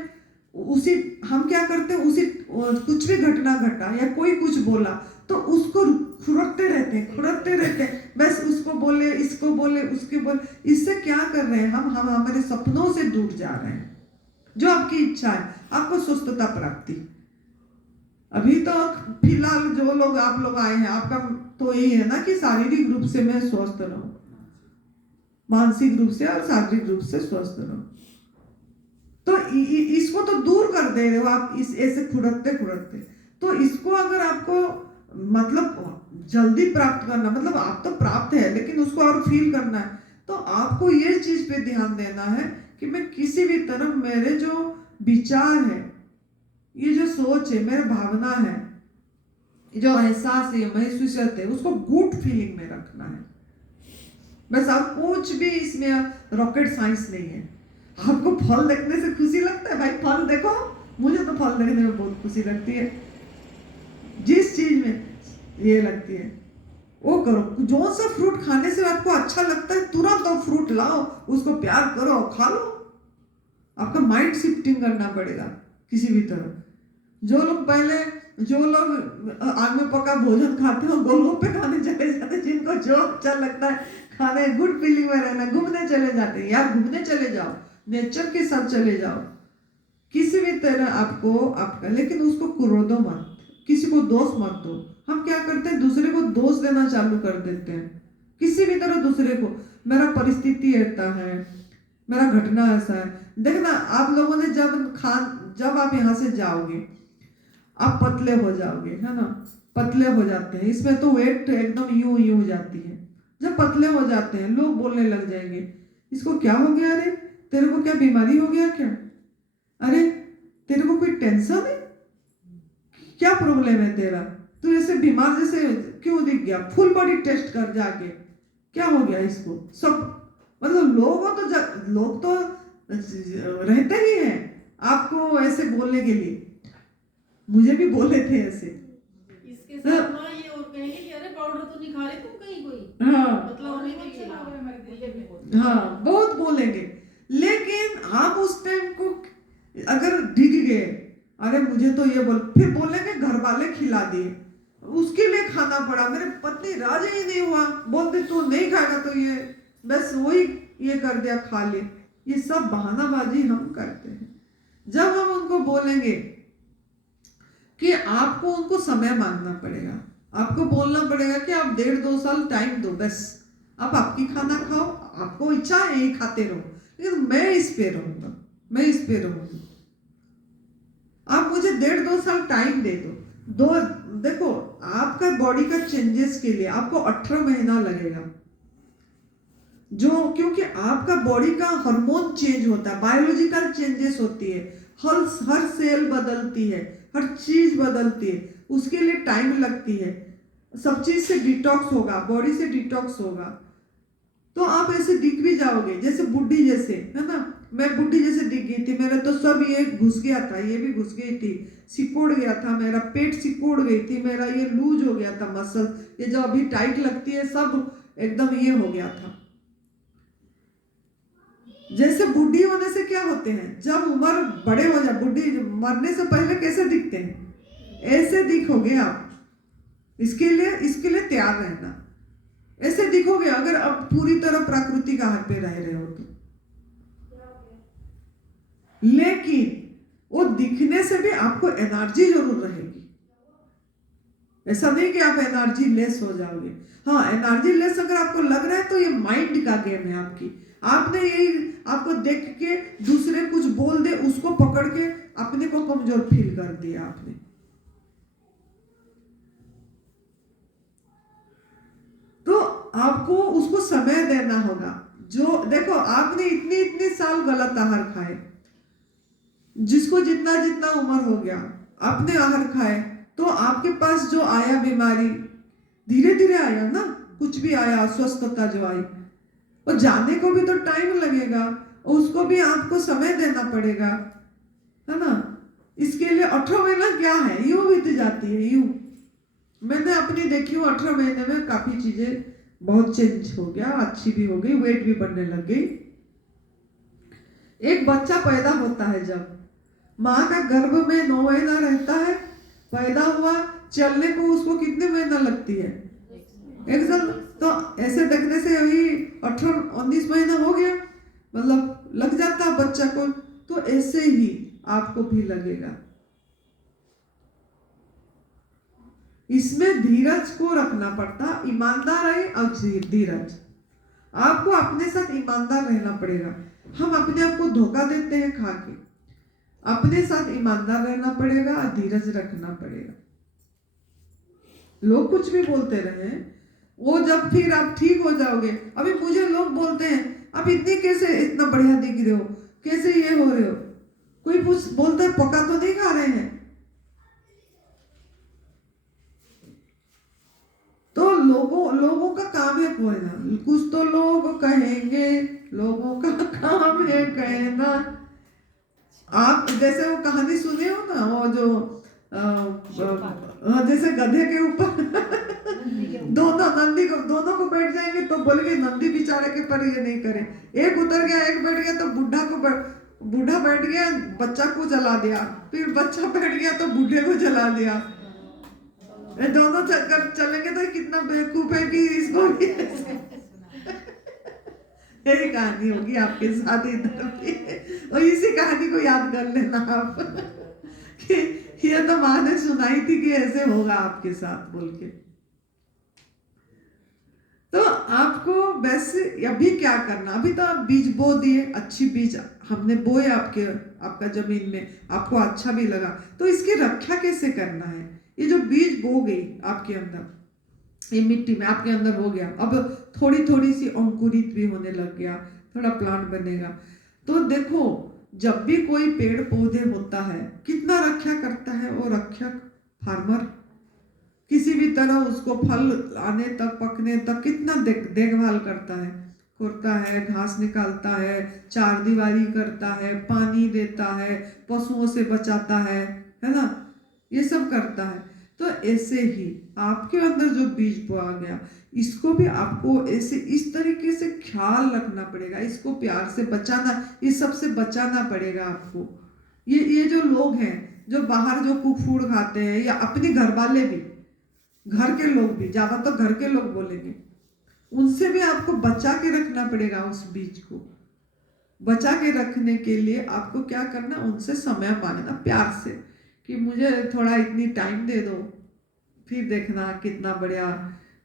उसी हम क्या करते हैं, उसी कुछ भी घटना घटा या कोई कुछ बोला तो उसको खुरकते रहते हैं। बस उसको बोले, इसको बोले, उसके बोले। इससे क्या कर रहे हैं हम हमारे सपनों से दूर जा रहे हैं। जो आपकी इच्छा है, आपको स्वस्थता प्राप्ति। अभी तो फिलहाल जो लोग आप लोग आए हैं, आपका तो यही है ना कि शारीरिक रूप से मैं स्वस्थ रहूं, मानसिक रूप से और शारीरिक रूप से स्वस्थ रहूं। तो इसको तो दूर कर दे रहे हो आप, इस ऐसे खुरकते। तो इसको अगर आपको मतलब जल्दी प्राप्त करना, मतलब आप तो प्राप्त है लेकिन उसको और फील करना है, तो आपको ये चीज पे ध्यान देना है कि मैं किसी भी तरह मेरे जो विचार है, ये जो सोच है, मेरा भावना है, जो एहसास है, महसूस है, उसको गुड फीलिंग में रखना है। बस आप कुछ भी इसमें रॉकेट साइंस नहीं है। आपको फल देखने से खुशी लगता है, भाई फल देखो, मुझे तो फल देखने में बहुत खुशी लगती है। जिस चीज में ये लगती है वो करो। जो सा फ्रूट खाने से आपको अच्छा लगता है, तुरंत वो फ्रूट लाओ, उसको प्यार करो, खा लो। आपका माइंड शिफ्टिंग करना पड़ेगा किसी भी तरह। जो लोग आग में पका भोजन खाते हो, गोलगप्पे खाने चले जाते, जिनको जो अच्छा लगता है खाने गुड फीलिंग में रहना, घूमने चले जाते हैं यार, घूमने चले जाओ, नेचर के साथ चले जाओ, किसी भी तरह आपको आपका, लेकिन उसको कुरोदो मत, किसी को दोष मत दो। हम क्या करते हैं, दूसरे को दोष देना चालू कर देते हैं, किसी भी तरह दूसरे को, मेरा परिस्थिति ऐसा है, मेरा घटना ऐसा है। देखना आप लोगों ने जब आप यहाँ से जाओगे आप पतले हो जाओगे, है ना, पतले हो जाते हैं, इसमें तो वेट एकदम यूं यूं हो जाती है। जब पतले हो जाते हैं लोग बोलने लग जाएंगे, इसको क्या हो गया, अरे तेरे को क्या बीमारी हो गया क्या, अरे तेरे को कोई टेंशन है, क्या प्रॉब्लम है तेरा, तू ऐसे बीमार जैसे क्यों दिख गया, फुल बॉडी टेस्ट कर जाके, क्या हो गया इसको। सब मतलब लोग तो रहते ही हैं आपको ऐसे बोलने के लिए, मुझे भी बोले थे ऐसे। इसके साथ ना ये और कहेंगे कि अरे पाउडर तो नहीं खा रहे तुम कहीं कोई, हाँ मतलब होने के लिए मुझे भी बोलते हाँ बहुत बोलेंगे, लेकिन आप उस टाइम को अगर डिग गए, अरे मुझे तो ये फिर बोलेंगे घर वाले खिला दिए, उसके लिए खाना पड़ा, मेरे पत्नी राजी ही नहीं हुआ, बोलते तू नहीं खाएगा तो ये बस वही ये कर दिया, खा ले। ये सब बहानाबाजी हम करते हैं। जब हम उनको बोलेंगे कि आपको उनको समय मांगना पड़ेगा, आपको बोलना पड़ेगा कि आप 1.5-2 साल टाइम दो, बस आप आपकी खाना खाओ, आपको इच्छा है यही खाते रहो, लेकिन मैं इस पे रहूंगा, मैं इस पे रहूंगी, आप मुझे 1.5-2 साल टाइम दे दो। देखो आपका बॉडी का चेंजेस के लिए आपको 18 महीना लगेगा, जो क्योंकि आपका बॉडी का हार्मोन चेंज होता है, बायोलॉजिकल चेंजेस होती है, हर सेल बदलती है, हर चीज बदलती है, उसके लिए टाइम लगती है, सब चीज से डिटॉक्स होगा, बॉडी से डिटॉक्स होगा, तो आप ऐसे दिख भी जाओगे जैसे बुढ़ी जैसे, है ना, मैं बुढ़ी जैसे दिख गई थी, मेरा तो सब ये घुस गया था, ये भी घुस गई थी, सिकुड़ गया था, मेरा पेट सिकुड़ गई थी, मेरा ये लूज हो गया था मसल, ये जो अभी टाइट लगती है सब एकदम ये हो गया था। जैसे बुढ़ी होने से क्या होते हैं, जब उम्र बड़े हो जाए, बुढ़ी मरने से पहले कैसे दिखते हैं, ऐसे दिखोगे आप, इसके लिए तैयार रहना, ऐसे दिखोगे अगर अब पूरी तरह प्रकृति का हाथ पे रह रहे हो तो। लेकिन वो दिखने से भी आपको एनर्जी जरूर रहेगी, ऐसा नहीं कि आप एनर्जी लेस हो जाओगे। हाँ एनर्जी लेस अगर आपको लग रहा है तो ये माइंड का गेम है आपकी, आपने यही आपको देख के दूसरे कुछ बोल दे, उसको पकड़ के अपने को कमजोर फील कर दिया आपने। तो आपको उसको समय देना होगा। जो देखो आपने इतनी साल गलत आहार खाए, जिसको जितना जितना उम्र हो गया आपने आहार खाए, तो आपके पास जो आया बीमारी धीरे धीरे आया ना, कुछ भी आया अस्वस्थता जो आई, और जाने को भी तो टाइम लगेगा, उसको भी आपको समय देना पड़ेगा, है ना। इसके लिए 18 महीना क्या है, यूं बीत जाती है यूं। मैंने अपनी देखी हूँ 18 महीने में काफी चीजें बहुत चेंज हो गया, अच्छी भी हो गई, वेट भी बढ़ने लग गई। एक बच्चा पैदा होता है, जब माँ का गर्भ में 9 महीना रहता है, पैदा हुआ, चलने को उसको कितने महीना लगती है, 1 साल। तो ऐसे देखने से अभी 18-19 महीना हो गया, मतलब लग जाता बच्चा को, तो ऐसे ही आपको भी लगेगा। इसमें धीरज को रखना पड़ता, ईमानदार है और धीरज, आपको अपने साथ ईमानदार रहना पड़ेगा। हम अपने आप को धोखा देते हैं खा के, अपने साथ ईमानदार रहना पड़ेगा और धीरज रखना पड़ेगा। लोग कुछ भी बोलते रहे, वो जब फिर आप ठीक हो जाओगे, अभी मुझे लोग बोलते हैं आप कैसे इतना बढ़िया दिख रहे हो, कैसे ये हो रहे हो, कोई बोलता है पका तो नहीं खा रहे हैं, तो लोगों का काम है कहना, कुछ तो लोग कहेंगे, लोगों का काम है कहना। आप जैसे वो कहानी सुने हो ना, वो जो जैसे गधे के ऊपर दोनों को बैठ जाएंगे तो बोलेंगे नंदी बेचारे के पर ये नहीं करे, एक उतर गया एक बैठ गया, तो बूढ़ा बैठ गया, बच्चा को जला दिया, फिर बच्चा बैठ गया तो बूढ़े को जला दिया। दोनों चक्कर चलेंगे तो कितना बेवकूफ है कि इसको भी यही कहानी होगी आपके साथ इधर भी, और इसी कहानी को याद कर लेना आप कि ये तो माँ ने सुनाई थी कि ऐसे होगा आपके साथ बोल के। तो आपको वैसे अभी क्या करना, अभी तो आप बीज बो दिए, अच्छी बीज हमने बोए आपका जमीन में, आपको अच्छा भी लगा, तो इसकी रक्षा कैसे करना है। ये जो बीज बो गई आपके अंदर, ये मिट्टी में आपके अंदर हो गया, अब थोड़ी थोड़ी सी अंकुरित भी होने लग गया, थोड़ा प्लांट बनेगा। तो देखो जब भी कोई पेड़ पौधे होता है कितना रक्षा करता है वो रक्षक, फार्मर, किसी भी तरह उसको फल आने तक, पकने तक कितना देखभाल करता है, घास निकालता है, चार दीवारी करता है, पानी देता है, पशुओं से बचाता है ना, ये सब करता है। तो ऐसे ही आपके अंदर जो बीज बोआ गया, इसको भी आपको ऐसे इस तरीके से ख्याल रखना पड़ेगा, इसको प्यार से बचाना, ये सबसे बचाना पड़ेगा आपको। ये जो लोग हैं जो बाहर जो कुक फूड खाते हैं, या अपने घर वाले भी, घर के लोग भी, ज्यादातर घर के लोग बोलेंगे, उनसे भी आपको बचा के रखना पड़ेगा। उस बीज को बचा के रखने के लिए आपको क्या करना, उनसे समय मांगना प्यार से कि मुझे थोड़ा इतनी टाइम दे दो, फिर देखना कितना बढ़िया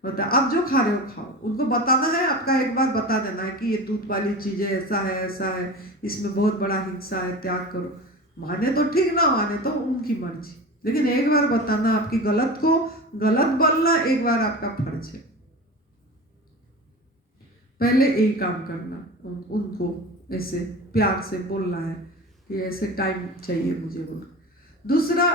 होता है। आप जो खा रहे हो खाओ, उनको बताना है, आपका एक बार बता देना है कि ये दूध वाली चीजें ऐसा है, इसमें बहुत बड़ा हिंसा है, त्याग करो। माने तो ठीक, ना माने तो उनकी मर्जी, लेकिन एक बार बताना, आपकी गलत को गलत बोलना एक बार आपका फर्ज है। पहले यही काम करना, उनको ऐसे प्यार से बोलना है कि ऐसे टाइम चाहिए मुझे बोल। दूसरा,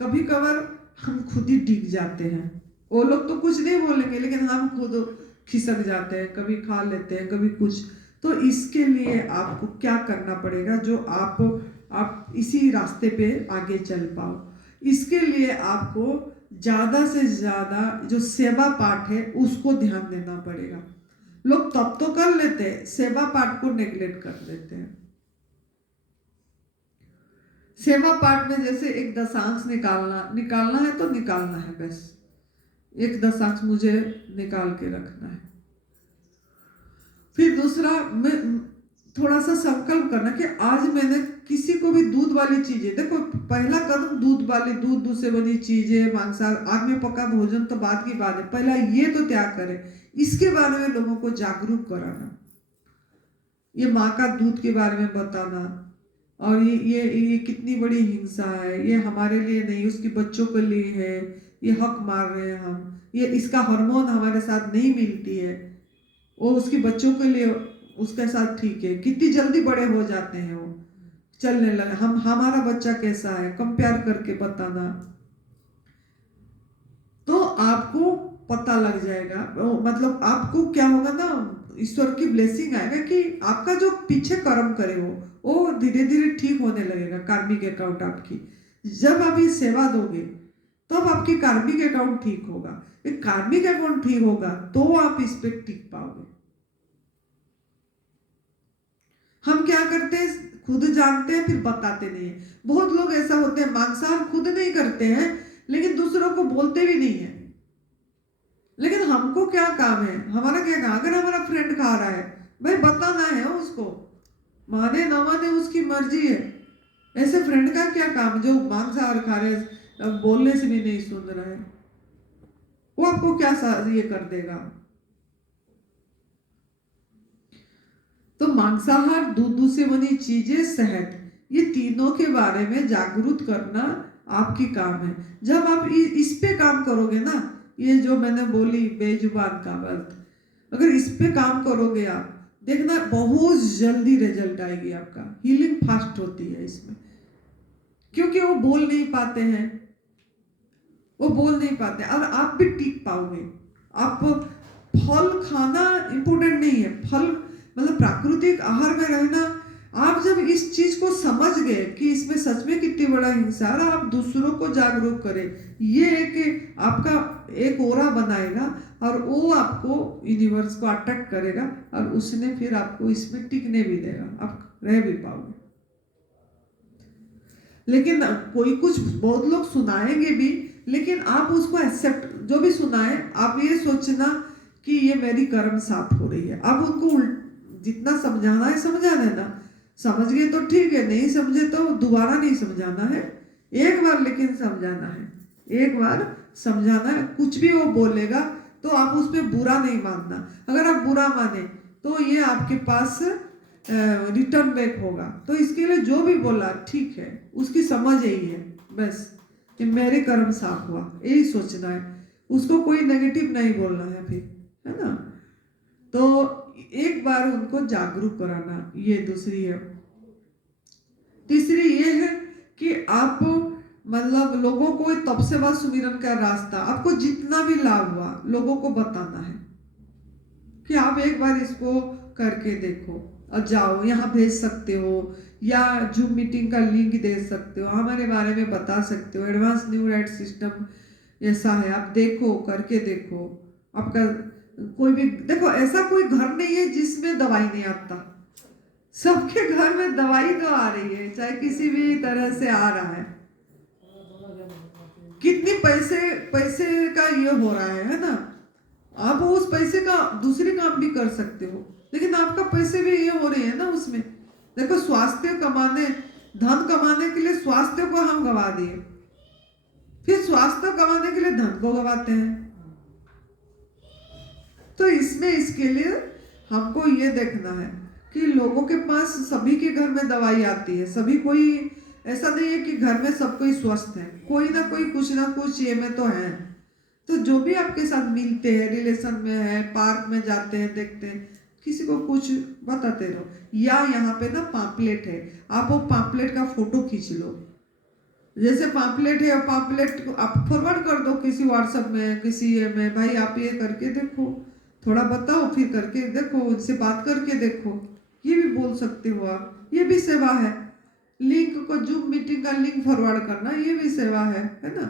कभी कभार हम खुद ही टिक जाते हैं, वो लोग तो कुछ नहीं बोलेंगे लेकिन हम खुद खिसक जाते हैं, कभी खा लेते हैं, कभी कुछ। तो इसके लिए आपको क्या करना पड़ेगा, जो आप इसी रास्ते पे आगे चल पाओ, इसके लिए आपको ज्यादा से ज्यादा जो सेवा पाठ है उसको ध्यान देना पड़ेगा। लोग तब तो कर लेते हैं, सेवा पाठ को नेग्लेक्ट कर देते हैं। सेवा पाठ में जैसे एक दशांश निकालना है तो निकालना है, बस एक दशांश मुझे निकाल के रखना है। फिर दूसरा, मैं थोड़ा सा संकल्प करना कि आज मैंने किसी को भी दूध वाली चीजें, देखो पहला कदम दूध से बनी चीजें, मांसाहार, आग में पका भोजन तो बाद की बात है, पहला ये तो त्याग करें। इसके बारे में लोगों को जागरूक कराना, ये माँ का दूध के बारे में बताना, और ये कितनी बड़ी हिंसा है, ये हमारे लिए नहीं, उसके बच्चों के लिए है, ये हक मार रहे हैं हम, ये इसका हार्मोन हमारे साथ नहीं मिलती है, वो उसके बच्चों के लिए उसके साथ ठीक है, कितनी जल्दी बड़े हो जाते हैं, वो चलने लगे, हमारा बच्चा कैसा है, कंपेयर करके बताना। तो आपको पता लग जाएगा, मतलब आपको क्या होगा ना, ईश्वर की ब्लेसिंग आएगा कि आपका जो पीछे कर्म करे वो धीरे धीरे ठीक होने लगेगा। कार्मिक अकाउंट आपकी, जब आप ये सेवा दोगे तब तो आपकी कार्मिक अकाउंट ठीक होगा। एक कार्मिक अकाउंट ठीक होगा तो आप इस पे टिक पाओगे। हम क्या करते हैं, खुद जानते हैं फिर बताते नहीं है। बहुत लोग ऐसा होते हैं, मांसाहार खुद नहीं करते हैं लेकिन दूसरों को बोलते भी नहीं है। लेकिन हमको क्या काम है, हमारा क्या काम, अगर हमारा फ्रेंड खा रहा है भाई बताना है उसको, माने ना माने उसकी मर्जी है। ऐसे फ्रेंड का क्या काम जो मांसाहार खा रहे, बोलने से भी नहीं सुन रहा है, वो आपको क्या ये कर देगा। तो मांसाहार, दूध से बनी चीजें, शहद, ये तीनों के बारे में जागरूक करना आपकी काम है। जब आप इस पे काम करोगे ना, ये जो मैंने बोली बेजुबान का व्रत, अगर इस पे काम करोगे आप, देखना बहुत जल्दी रिजल्ट आएगी, आपका हीलिंग फास्ट होती है इसमें। क्योंकि वो बोल नहीं पाते हैं, और आप भी टिक पाओगे। आप फल खाना इंपॉर्टेंट नहीं है, फल मतलब प्राकृतिक आहार में रहना। आप जब इस चीज को समझ गए कि इसमें सच में कितनी बड़ा हिंसा है, आप दूसरों को जागरूक करें, ये एक आपका एक ओरा बनाएगा और वो आपको यूनिवर्स को अट्रैक्ट करेगा, और उसने फिर आपको इसमें टिकने भी देगा, आप रह भी पाओगे। लेकिन कोई कुछ बहुत लोग सुनाएंगे भी, लेकिन आप उसको एक्सेप्ट, जो भी सुनाए आप ये सोचना कि ये मेरी कर्म साफ हो रही है। आप उनको जितना समझाना है समझा देना, समझ गए तो ठीक है, नहीं समझे तो दोबारा नहीं समझाना है, एक बार लेकिन समझाना है, एक बार समझाना है। कुछ भी वो बोलेगा तो आप उस पर बुरा नहीं मानना, अगर आप बुरा माने तो ये आपके पास रिटर्न बैक होगा। तो इसके लिए जो भी बोला ठीक है, उसकी समझ यही है बस कि मेरे कर्म साफ हुआ, यही सोचना है, उसको कोई नेगेटिव नहीं बोलना है फिर, है ना। तो एक बार उनको जागरूक कराना, ये दूसरी है। तीसरी ये है कि आप मतलब लोगों को तब से बाद सुमिरन का रास्ता आपको जितना भी लाभ हुआ लोगों को बताना है कि आप एक बार इसको करके देखो और जाओ, यहाँ भेज सकते हो या जूम मीटिंग का लिंक दे सकते हो, हमारे बारे में बता सकते हो, एडवांस न्यू राइट सिस्टम ऐसा है, आप देखो, करके देखो। आपका कोई भी देखो, ऐसा कोई घर नहीं है जिसमें दवाई नहीं आता, सबके घर में दवाई तो आ रही है, चाहे किसी भी तरह से आ रहा है। कितनी पैसे पैसे का ये हो रहा है ना, आप उस पैसे का दूसरे काम भी कर सकते हो, लेकिन आपका पैसे भी ये हो रहे हैं ना उसमें। देखो, स्वास्थ्य कमाने, धन कमाने के लिए स्वास्थ्य को हम गवा दिए, फिर स्वास्थ्य कमाने के लिए धन को गवाते हैं। तो इसमें इसके लिए हमको ये देखना है कि लोगों के पास सभी के घर में दवाई आती है, सभी कोई ऐसा नहीं है कि घर में सब कोई स्वस्थ है, कोई ना कोई कुछ ना कुछ ये में तो है। तो जो भी आपके साथ मिलते हैं, रिलेशन में है, पार्क में जाते हैं, देखते हैं, किसी को कुछ बताते रहो, या यहाँ पे ना पाम्पलेट है, आप वो पाम्पलेट का फोटो खींच लो। जैसे पाम्पलेट है, पाम्पलेट को आप फॉरवर्ड कर दो किसी व्हाट्सएप में, किसी ये में, भाई आप ये करके देखो, थोड़ा बताओ, फिर करके देखो, उनसे बात करके देखो, ये भी बोल सकते हो आप, ये भी सेवा है। लिंक को, जूम मीटिंग का लिंक फॉरवर्ड करना, ये भी सेवा है ना।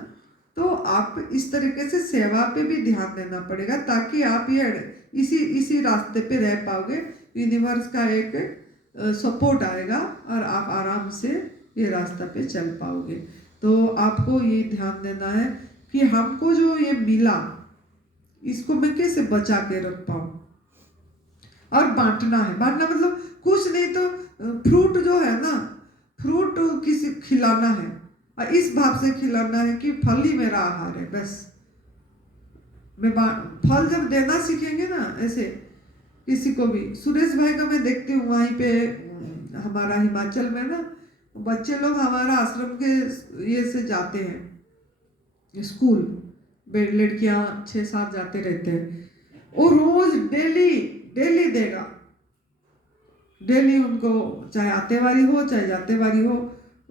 तो आप इस तरीके से सेवा पे भी ध्यान देना पड़ेगा, ताकि आप ये इसी रास्ते पे रह पाओगे, यूनिवर्स का एक सपोर्ट आएगा और आप आराम से ये रास्ता पे चल पाओगे। तो आपको ये ध्यान देना है कि हमको जो ये मिला, इसको मैं कैसे बचा के रख पाऊँ, और बांटना है। बांटना मतलब कुछ नहीं तो फ्रूट जो है ना, फ्रूट किसी खिलाना है, और इस भाव से खिलाना है कि फल ही मेरा आहार है, बस। मैं फल जब देना सीखेंगे ना, ऐसे किसी को भी, सुरेश भाई का मैं देखती हूँ वहीं पे हमारा हिमाचल में ना, बच्चे लोग हमारा आश्रम के ये से जाते हैं स्कूल, लड़कियां 6-7 जाते रहते हैं, वो रोज डेली डेली देगा, डेली उनको, चाहे आते वाली हो चाहे जाते वाली हो,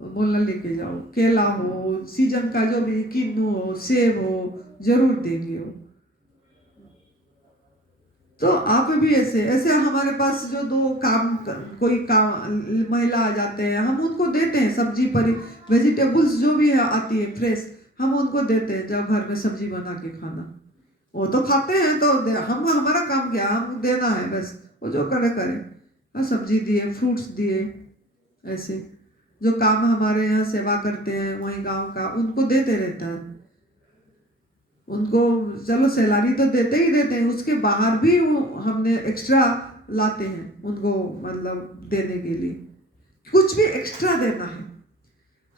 बोलना लेके जाओ, केला हो, सीजन का जो भी, किन्नू हो, सेब हो, जरूर देंगे वो। तो आप भी ऐसे ऐसे हमारे पास जो कोई काम महिला आ जाते हैं, हम उनको देते हैं सब्जी, वेजिटेबल्स जो भी है आती है फ्रेश, हम उनको देते हैं, जब घर में सब्जी बना के खाना, वो तो खाते हैं, तो हम हमारा काम क्या, हम देना है बस, वो जो करे करे, सब्जी दिए, फ्रूट्स दिए, ऐसे जो काम हमारे यहाँ सेवा करते हैं वहीं गांव का, उनको देते रहता है। उनको चलो सैलरी तो देते ही देते हैं, उसके बाहर भी वो हमने एक्स्ट्रा लाते हैं उनको, मतलब देने के लिए कुछ भी एक्स्ट्रा देना है।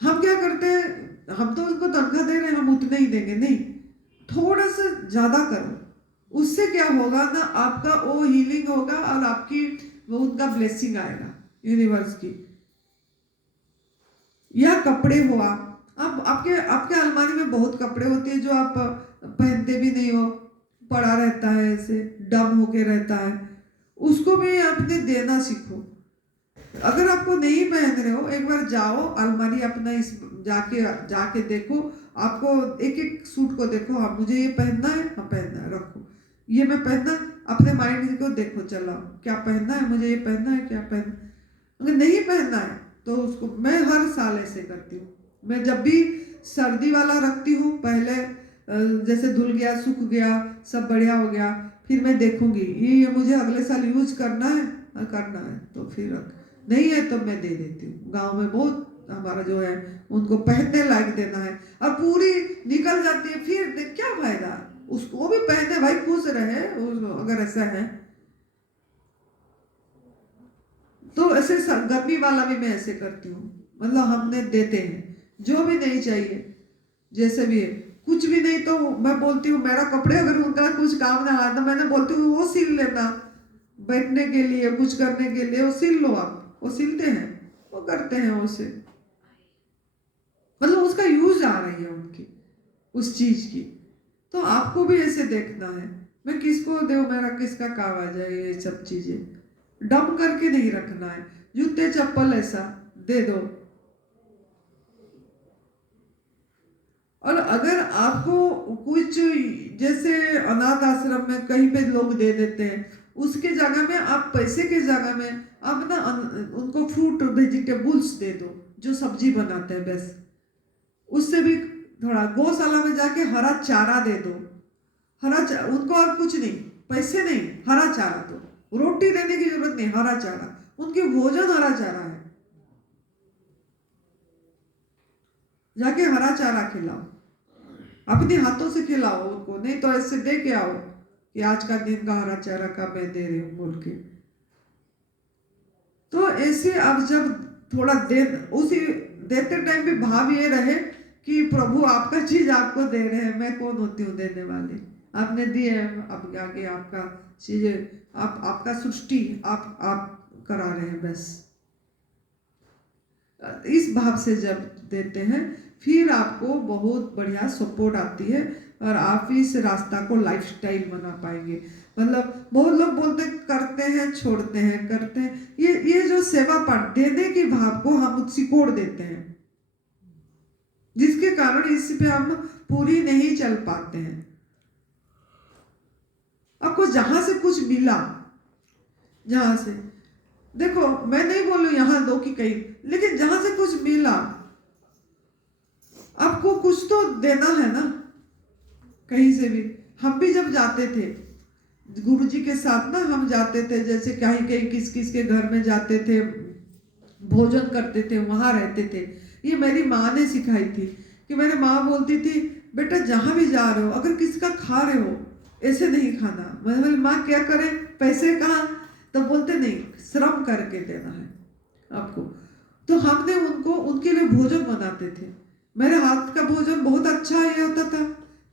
हम क्या करते हैं, हम तो उनको तनख्वाह दे रहे हैं, हम उतने ही देंगे, नहीं, थोड़ा सा ज्यादा करो, उससे क्या होगा ना, आपका वो हीलिंग होगा और आपकी वो उनका ब्लेसिंग आएगा यूनिवर्स की। या कपड़े हुआ, अब आपके आपके अलमारी में बहुत कपड़े होते हैं जो आप पहनते भी नहीं हो, पड़ा रहता है, ऐसे डम होके रहता है, उसको भी आपने देना सीखो। अगर आपको नहीं पहन रहे हो, एक बार जाओ अलमारी अपना इस जाके देखो, आपको एक एक सूट को देखो, हाँ मुझे ये पहनना है, हाँ पहनना है, रखो, ये मैं पहनना, अपने माइंड को देखो, चलाओ क्या पहनना है, मुझे ये पहनना है, क्या पहनना। अगर नहीं पहनना है तो उसको, मैं हर साल ऐसे करती हूँ, मैं जब भी सर्दी वाला रखती हूँ, पहले जैसे धुल गया, सूख गया, सब बढ़िया हो गया, फिर मैं देखूंगी ये मुझे अगले साल यूज करना है तो फिर रख, नहीं है तो मैं दे देती हूँ। गांव में बहुत हमारा जो है उनको पहनने लायक देना है, और पूरी निकल जाती है, फिर क्या फायदा, उसको भी पहने, भाई खुश रहे अगर ऐसा है। तो ऐसे गर्मी वाला भी मैं ऐसे करती हूँ, मतलब हमने देते हैं जो भी नहीं चाहिए, जैसे भी है, कुछ भी नहीं तो मैं बोलती हूँ मेरा कपड़े अगर उनका कुछ काम ना आया तो मैंने बोलती हूँ वो सिल लेना, बैठने के लिए कुछ करने के लिए वो सिल लो आप, वो सिलते हैं, वो करते हैं उसे, मतलब उसका यूज आ रही है उनकी उस चीज की। तो आपको भी ऐसे देखना है, मैं किसको दे, मेरा किसका काम आ जाए, ये सब चीजें डम करके नहीं रखना है। जूते चप्पल ऐसा दे दो। और अगर आपको कुछ जैसे अनाथ आश्रम में कहीं पे लोग दे देते हैं, उसके जगह में आप पैसे के जगह में आप ना उनको फ्रूट वेजिटेबल्स दे दो, जो सब्जी बनाते हैं, बस उससे भी थोड़ा गौशाला में जाके हरा चारा दे दो, हरा चारा उनको, और कुछ नहीं, पैसे नहीं, हरा चारा दो, रोटी देने की जरूरत नहीं, हरा चारा, उनके भोजन हरा चारा है, जाके हरा चारा खिलाओ, अपने हाथों से खिलाओ उनको, नहीं तो ऐसे दे के आओ कि आज का दिन का हरा चारा का मैं दे रही हूँ बोल के। तो ऐसे आप जब थोड़ा दे, उसी देते टाइम भी भाव ये रहे कि प्रभु आपका चीज आपको दे रहे हैं, मैं कौन होती हूँ देने वाली, आपने दिए, अब आगे आपका चीज, आपका सृष्टि आप करा रहे हैं, बस इस भाव से जब देते हैं फिर आपको बहुत बढ़िया सपोर्ट आती है और आप इस रास्ता को लाइफस्टाइल बना पाएंगे। मतलब बहुत लोग बोलते करते हैं छोड़ते हैं, करते हैं, ये जो सेवा पाठ देने की भाव को हम सिकोड़ देते हैं, जिसके कारण इस पे हम पूरी नहीं चल पाते हैं। आपको जहां से कुछ मिला, जहां से देखो, मैं नहीं बोलूं यहां दो कि कहीं, लेकिन जहां से कुछ मिला आपको कुछ तो देना है ना, कहीं से भी। हम भी जब जाते थे गुरुजी के साथ ना, हम जाते थे जैसे कहीं कहीं किस किस के घर में जाते थे, भोजन करते थे, वहां रहते थे। ये मेरी माँ ने सिखाई थी कि मेरी माँ बोलती थी बेटा जहां भी जा रहे हो अगर किसी का खा रहे हो ऐसे नहीं खाना। मैं बोली माँ क्या करें, पैसे कहाँ, तो बोलते नहीं, श्रम करके देना है आपको। तो हमने उनको उनके लिए भोजन बनाते थे, मेरे हाथ का भोजन बहुत अच्छा ये होता था,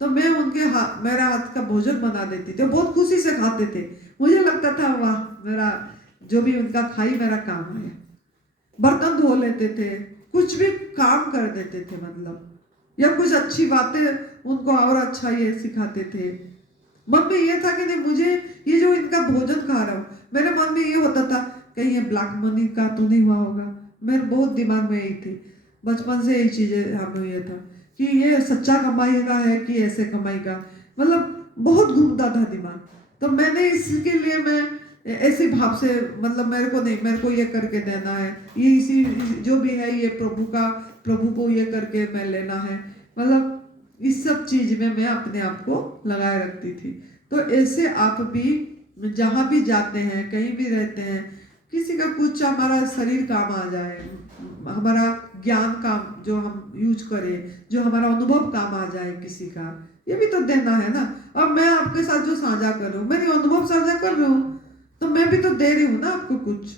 तो मैं उनके मेरा हाथ का भोजन बना देती थी, बहुत खुशी से खाते थे। मुझे लगता था वाह, मेरा जो भी उनका खाई मेरा काम है। बर्तन धो लेते थे, कुछ भी काम कर देते थे, मतलब या कुछ अच्छी बातें उनको और अच्छा ये सिखाते थे। मन में ये था कि नहीं, मुझे ये जो इनका भोजन खा रहा हूँ, मेरे मन में ये होता था कहीं ये ब्लैक मनी का तो नहीं हुआ होगा। मेरे बहुत दिमाग में यही थी, बचपन से यही चीजें हमें ये था कि ये सच्चा कमाई का है कि ऐसे कमाई का, मतलब बहुत घूमता था दिमाग। तो मैंने इसके लिए मैं ऐसे भाव से, मतलब मेरे को नहीं, मेरे को ये करके देना है, ये इसी जो भी है ये प्रभु को ये करके मैं लेना है, मतलब इस सब चीज में मैं अपने आप को लगाए रखती थी। तो ऐसे आप भी जहाँ भी जाते हैं, कहीं भी रहते हैं, किसी का कुछ हमारा शरीर काम आ जाए, हमारा ज्ञान काम जो हम यूज करें, जो हमारा अनुभव काम आ जाए किसी का, ये भी तो देना है ना। अब मैं आपके साथ जो साझा कर रही हूँ, मेरी अनुभव साझा कर रही हूँ, तो मैं भी तो दे रही हूँ ना आपको कुछ।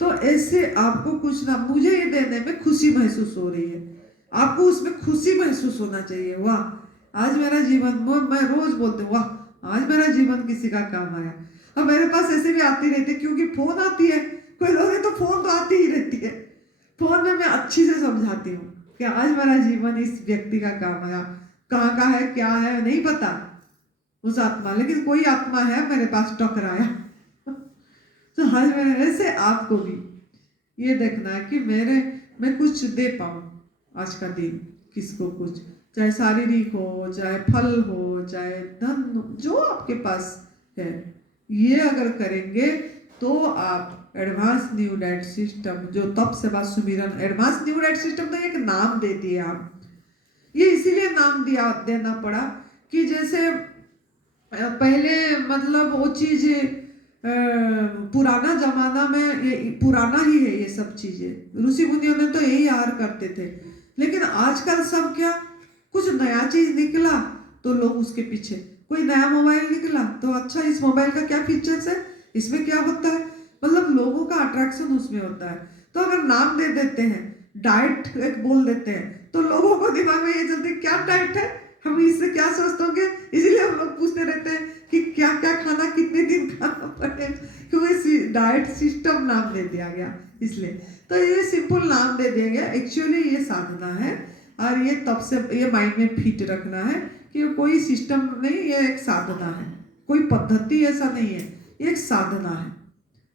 तो ऐसे आपको कुछ ना, मुझे ये देने में खुशी महसूस हो रही है, आपको उसमें खुशी महसूस होना चाहिए। वाह आज मेरा जीवन, मैं रोज बोलती हूँ वाह आज मेरा जीवन किसी का काम आया। अब मेरे पास ऐसे भी आती रहती है, क्योंकि फोन आती है, कोई लोग तो फोन तो आती ही रहती है, फोन में मैं अच्छी से समझाती हूँ कि आज मेरा जीवन इस व्यक्ति का काम आया, कहाँ का है क्या है नहीं पता उस आत्मा, लेकिन कोई आत्मा है मेरे पास टकराया। तो आज मेरे ऐसे आपको भी ये देखना है कि मैं कुछ दे पाऊँ आज का दिन किसको कुछ, चाहे शारीरिक हो, चाहे फल हो, चाहे धन हो, जो आपके पास है, ये अगर करेंगे तो आप एडवांस न्यू डाइट सिस्टम, जो तप सेवा सुमिरन एडवांस न्यू डाइट सिस्टम, तो एक नाम दे दिए आप। ये इसीलिए नाम देना पड़ा कि जैसे पहले मतलब वो चीज पुराना जमाना में, ये पुराना ही है ये सब चीजें, ऋषि मुनियों ने तो यही आहार करते थे। लेकिन आजकल सब क्या, कुछ नया चीज निकला तो लोग उसके पीछे, कोई नया मोबाइल निकला तो अच्छा इस मोबाइल का क्या फीचर्स है, इसमें क्या होता है, मतलब लोगों का अट्रैक्शन उसमें होता है। तो अगर नाम दे देते हैं, डाइट एक बोल देते हैं, तो लोगों को दिमाग में ये चलते क्या डाइट है, हम इससे क्या सोचते होंगे, इसीलिए हम लोग पूछते रहते हैं कि क्या क्या खाना, कितने दिन खाना पड़े, क्योंकि डाइट सिस्टम नाम दे दिया गया इसलिए। तो ये सिंपल नाम दे दिया गया, एक्चुअली ये साधना है। और ये तब से ये माइंड में फिट रखना है कि ये कोई सिस्टम नहीं, ये एक साधना है, कोई पद्धति ऐसा नहीं है, ये एक साधना है।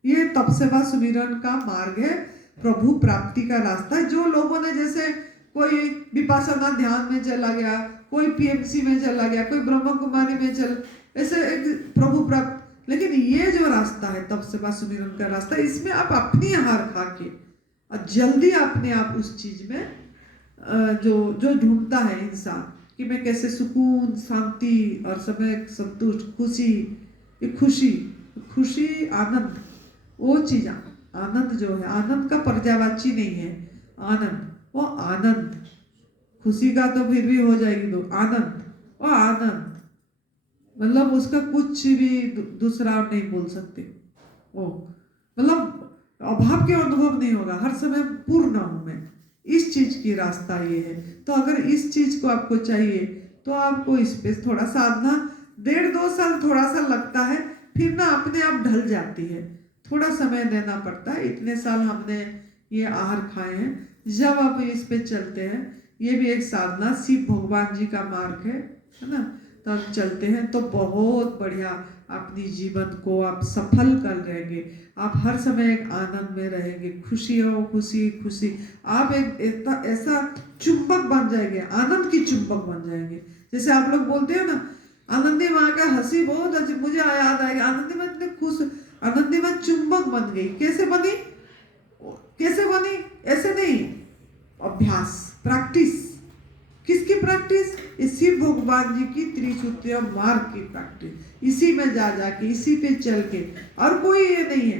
ये तपस्या सुमिरन का मार्ग है, प्रभु प्राप्ति का रास्ता है। जो लोगों ने जैसे कोई विपासना ध्यान में चला गया, कोई पीएमसी में चला गया, कोई ब्रह्म कुमारी में चल, ऐसे एक प्रभु प्राप्त। लेकिन ये जो रास्ता है तपस्या सुमिरन का रास्ता, इसमें आप अपनी आहार खा के और जल्दी अपने आप उस चीज में जो जो ढूंढता है इंसान कि मैं कैसे सुकून, शांति और समय संतुष्ट, खुशी, ये खुशी आनंद, वो चीज आनंद जो है, आनंद का पर्यायवाची नहीं है आनंद, वो आनंद, खुशी का तो फिर भी हो जाएगी तो आनंद, वो आनंद मतलब उसका कुछ भी दूसरा नहीं बोल सकते। वो मतलब अभाव के अनुभव नहीं होगा, हर समय पूर्ण हूं मैं, इस चीज की रास्ता ये है। तो अगर इस चीज को आपको चाहिए तो आपको इस पे थोड़ा साधना 1.5-2 साल थोड़ा सा लगता है, फिर ना अपने आप ढल जाती है, थोड़ा समय देना पड़ता है। इतने साल हमने ये आहार खाए हैं, जब आप इस पे चलते हैं, ये भी एक साधना शिव भगवान जी का मार्ग है ना, तब चलते हैं तो बहुत बढ़िया अपनी जीवन को आप सफल कर लेंगे। आप हर समय एक आनंद में रहेंगे, खुशी हो, खुशी खुशी, आप एक ऐसा चुंबक बन जाएंगे, आनंद की चुंबक बन जाएंगे। जैसे आप लोग बोलते हैं ना, आनंदी माँ का हंसी बहुत अच्छी, मुझे याद आएगा, आनंदी माँ इतने खुश, आनंदी माँ चुंबक बन गई। कैसे बनी, कैसे बनी, ऐसे नहीं, अभ्यास, प्रैक्टिस। किसकी प्रैक्टिस, इसी भगवान जी की त्रिसूत्रीय मार्ग की प्रैक्टिस, इसी में जा जाके, इसी पे चल के। और कोई ये नहीं है,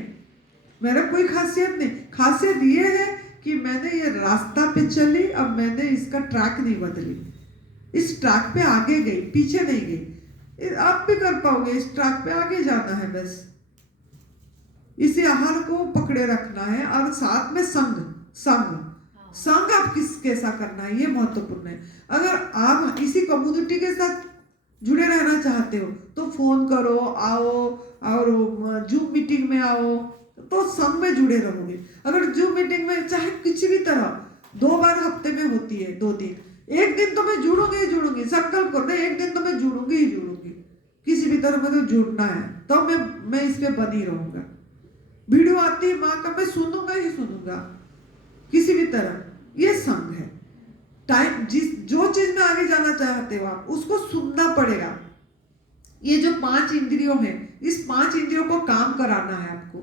मेरा कोई खासियत नहीं, खासियत ये है कि मैंने ये रास्ता पे चली, अब मैंने इसका ट्रैक नहीं बदली, इस ट्रैक पे आगे गई, पीछे नहीं गई। आप भी कर पाओगे, इस ट्रैक पे आगे जाना है, बस इसी आहार को पकड़े रखना है। और साथ में संग आप कैसा करना है, ये महत्वपूर्ण है। अगर आप इसी कम्युनिटी के साथ जुड़े रहना चाहते हो तो फोन करो, आओ, और जूम मीटिंग में आओ, तो संग में जुड़े रहोगे। अगर जूम मीटिंग में चाहे किसी भी तरह 2 बार हफ्ते में होती है, 2 दिन, एक दिन तो मैं जुड़ूंगी, संकल्प करना, एक दिन तो मैं जुड़ूंगी, किसी भी तरह मुझे जुड़ना है, तो मैं इस पे बनी रहूंगा। वीडियो आती है माँ का, मैं सुनूंगा किसी भी तरह, ये संग है। टाइम जो चीज में आगे जाना चाहते हो आप, उसको सुनना पड़ेगा। ये जो 5 इंद्रियों हैं, इस 5 इंद्रियों को काम कराना है आपको।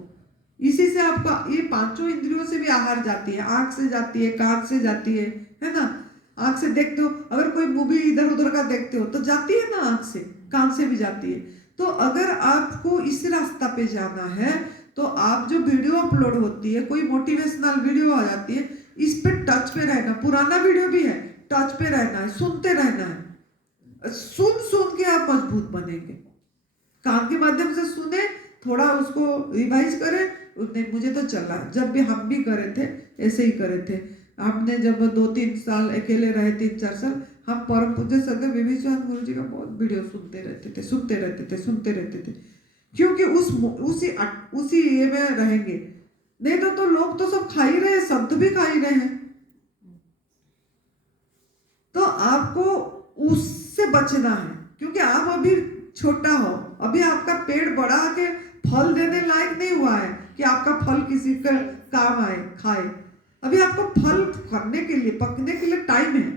इसी से आपका ये 5 इंद्रियों से भी आहार जाती है, आंख से जाती है, कान से जाती है ना। आंख से देखते हो, अगर कोई मूवी इधर उधर का देखते हो तो जाती है ना आंख से, कान से भी जाती है। तो अगर आपको इस रास्ता पे जाना है तो आप जो वीडियो अपलोड होती है, कोई मोटिवेशनल वीडियो आ जाती है, इस पे टच पे रहना, पुराना वीडियो भी है, टच पे रहना है, सुनते रहना है। सुन के आप मजबूत बनेंगे। कान के माध्यम से सुने, थोड़ा उसको रिवाइज करें, मुझे तो चला, जब भी हम भी करे थे ऐसे ही करे थे। हमने जब 2-3 साल अकेले रहे, 3-4 साल, हम परम पूज्य सदगुरु विवेकानंद गुरु जी का बहुत वीडियो सुनते रहते थे, क्योंकि उसी ये में रहेंगे। नहीं तो लोग तो सब खा ही रहे, शब्द भी खा ही रहे हैं। तो आपको उससे बचना है, क्योंकि आप अभी छोटा हो, अभी आपका पेड़ बढ़ा के फल देने लायक नहीं हुआ है कि आपका फल किसी का काम आए, खाए। अभी आपको फल करने के लिए, पकने के लिए टाइम है।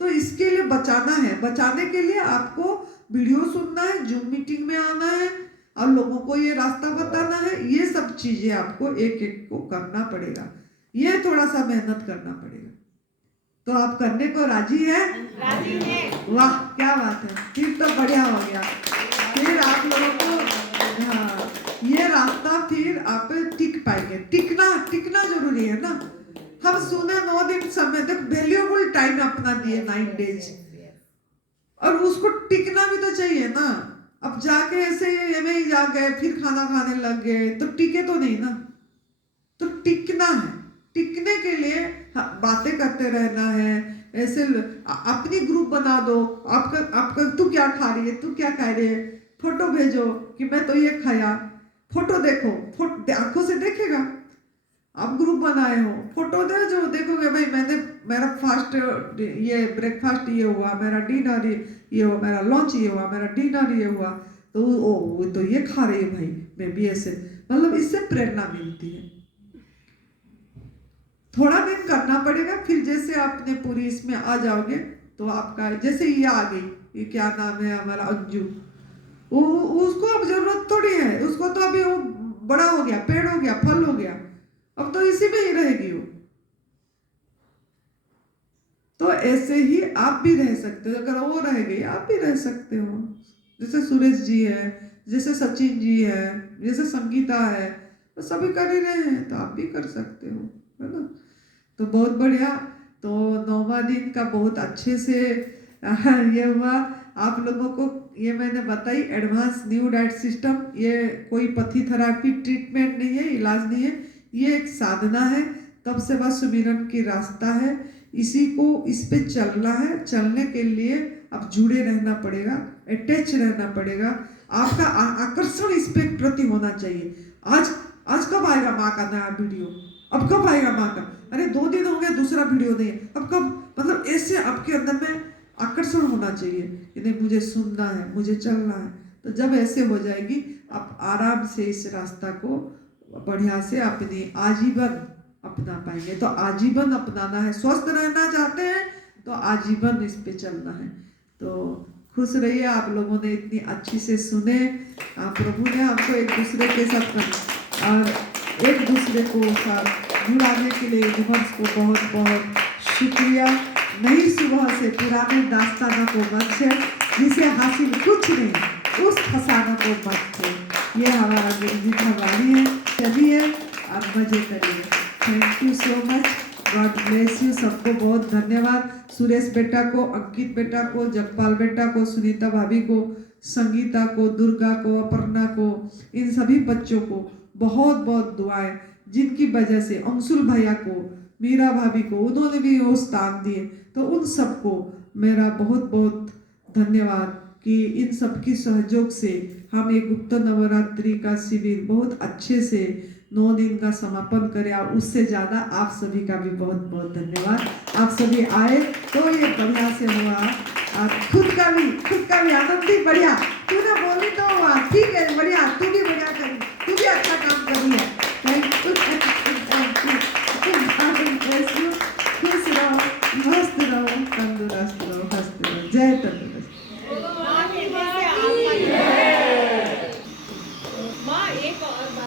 तो इसके लिए बचाना है, बचाने के लिए आपको वीडियो सुनना है, जूम मीटिंग में आना है, और लोगों को ये रास्ता बताना है। ये सब चीजें आपको एक एक को करना पड़ेगा, ये थोड़ा सा मेहनत करना पड़ेगा। तो आप करने को राजी है? राजी है। वाह, क्या बात है, फिर तो बढ़िया हो गया। फिर आप लोगों को हाँ, ये रास्ता फिर आप टिक पाएंगे। टिकना जरूरी है ना। हम सुने 9 दिन समय तक वैल्यूएबल टाइम अपना दिए, 9 डेज, और उसको टिकना भी तो चाहिए ना। अब जाके ऐसे में ही जा गए फिर खाना खाने लग गए तो टिके तो नहीं ना। तो टिकना है, टिकने के लिए बातें करते रहना है। ऐसे अपनी ग्रुप बना दो, आपका तू क्या खा रही है, तू क्या खा रही है, फोटो भेजो कि मैं तो ये खाया, फोटो देखो, आंखों से देखेगा। आप ग्रुप बनाए हो, फोटो दे जो देखोगे भाई मैंने मेरा फास्ट ये ब्रेकफास्ट ये हुआ, मेरा डिनर ये हुआ, मेरा लंच ये हुआ, मेरा डिनर ये हुआ, तो वो तो ये खा रही है भाई, मैं भी ऐसे। मतलब इससे प्रेरणा मिलती है। थोड़ा दिन करना पड़ेगा, फिर जैसे आपने पूरी इसमें आ जाओगे तो आपका जैसे ये आ गई, ये क्या नाम है हमारा अंजू, वो उसको अब जरूरत थोड़ी है, उसको तो अभी वो बड़ा हो गया, पेड़ हो गया, फल हो गया, अब तो इसी में ही रहेगी वो। तो ऐसे ही आप भी रह सकते हो, अगर वो रह गई आप भी रह सकते हो। जैसे सुरेश जी है, जैसे सचिन जी है, जैसे संगीता है, तो सभी कर ही रहे हैं, तो आप भी कर सकते हो, है ना। तो बहुत बढ़िया। तो 9वां दिन का बहुत अच्छे से ये हुआ। आप लोगों को ये मैंने बताई एडवांस न्यू डाइट सिस्टम, ये कोई पथी थेरापी ट्रीटमेंट नहीं है, इलाज नहीं है, ये एक साधना है, तब से बस सुमिरन की रास्ता है, इसी को इस पे चलना है। चलने के लिए अब जुड़े रहना पड़ेगा, अटैच रहना पड़ेगा, आपका आकर्षण इस पे प्रति होना चाहिए। आज कब आएगा माँ का नया वीडियो, अब कब आएगा माँ का, अरे 2 दिन हो गए दूसरा वीडियो नहीं, अब कब, मतलब ऐसे आपके अंदर में आकर्षण होना चाहिए कि नहीं मुझे सुनना है, मुझे चलना है। तो जब ऐसे हो जाएगी आप आराम से इस रास्ता को बढ़िया से अपनी आजीवन अपना पाएंगे। तो आजीवन अपनाना है, स्वस्थ रहना चाहते हैं तो आजीवन इस पे चलना है। तो खुश रहिए, आप लोगों ने इतनी अच्छी से सुने, प्रभु ने हमको एक दूसरे के साथ और एक दूसरे को साथ जुड़ाने के लिए यूनिवर्स को बहुत बहुत शुक्रिया। नई सुबह से पुराने दास्ताना को मत छेड़, जिसे हासिल कुछ नहीं उस फसाना को मत छेड़, ये हमारा गुरु जी का वाणी है। चलिए और मजे करिए। Thank you so much, God bless you. सबको बहुत धन्यवाद। सुरेश बेटा को, अंकित बेटा को, जगपाल बेटा को, सुनीता भाभी को, संगीता को, दुर्गा को, अपर्णा को, इन सभी बच्चों को बहुत बहुत दुआएं, जिनकी वजह से अंशुल भैया को, मीरा भाभी को, उन्होंने भी वो स्थान दिए। तो उन सबको मेरा बहुत बहुत धन्यवाद कि इन सबकी सहयोग से हम एक गुप्त नवरात्रि का शिविर बहुत अच्छे से 9 दिन का समापन करें। और उससे ज़्यादा आप सभी का भी बहुत बहुत धन्यवाद, आप सभी आए तो ये बढ़िया से हुआ। और खुद का भी आनंदी, बढ़िया तूने बोली तो हुआ, ठीक है, बढ़िया, तू भी बढ़िया करी, तू भी अच्छा काम करी है। थैंक यू, खुश रहो, मस्त रहो, तंदुरुस्त रहो, हंसते रहो। जय तंदुरुस्त।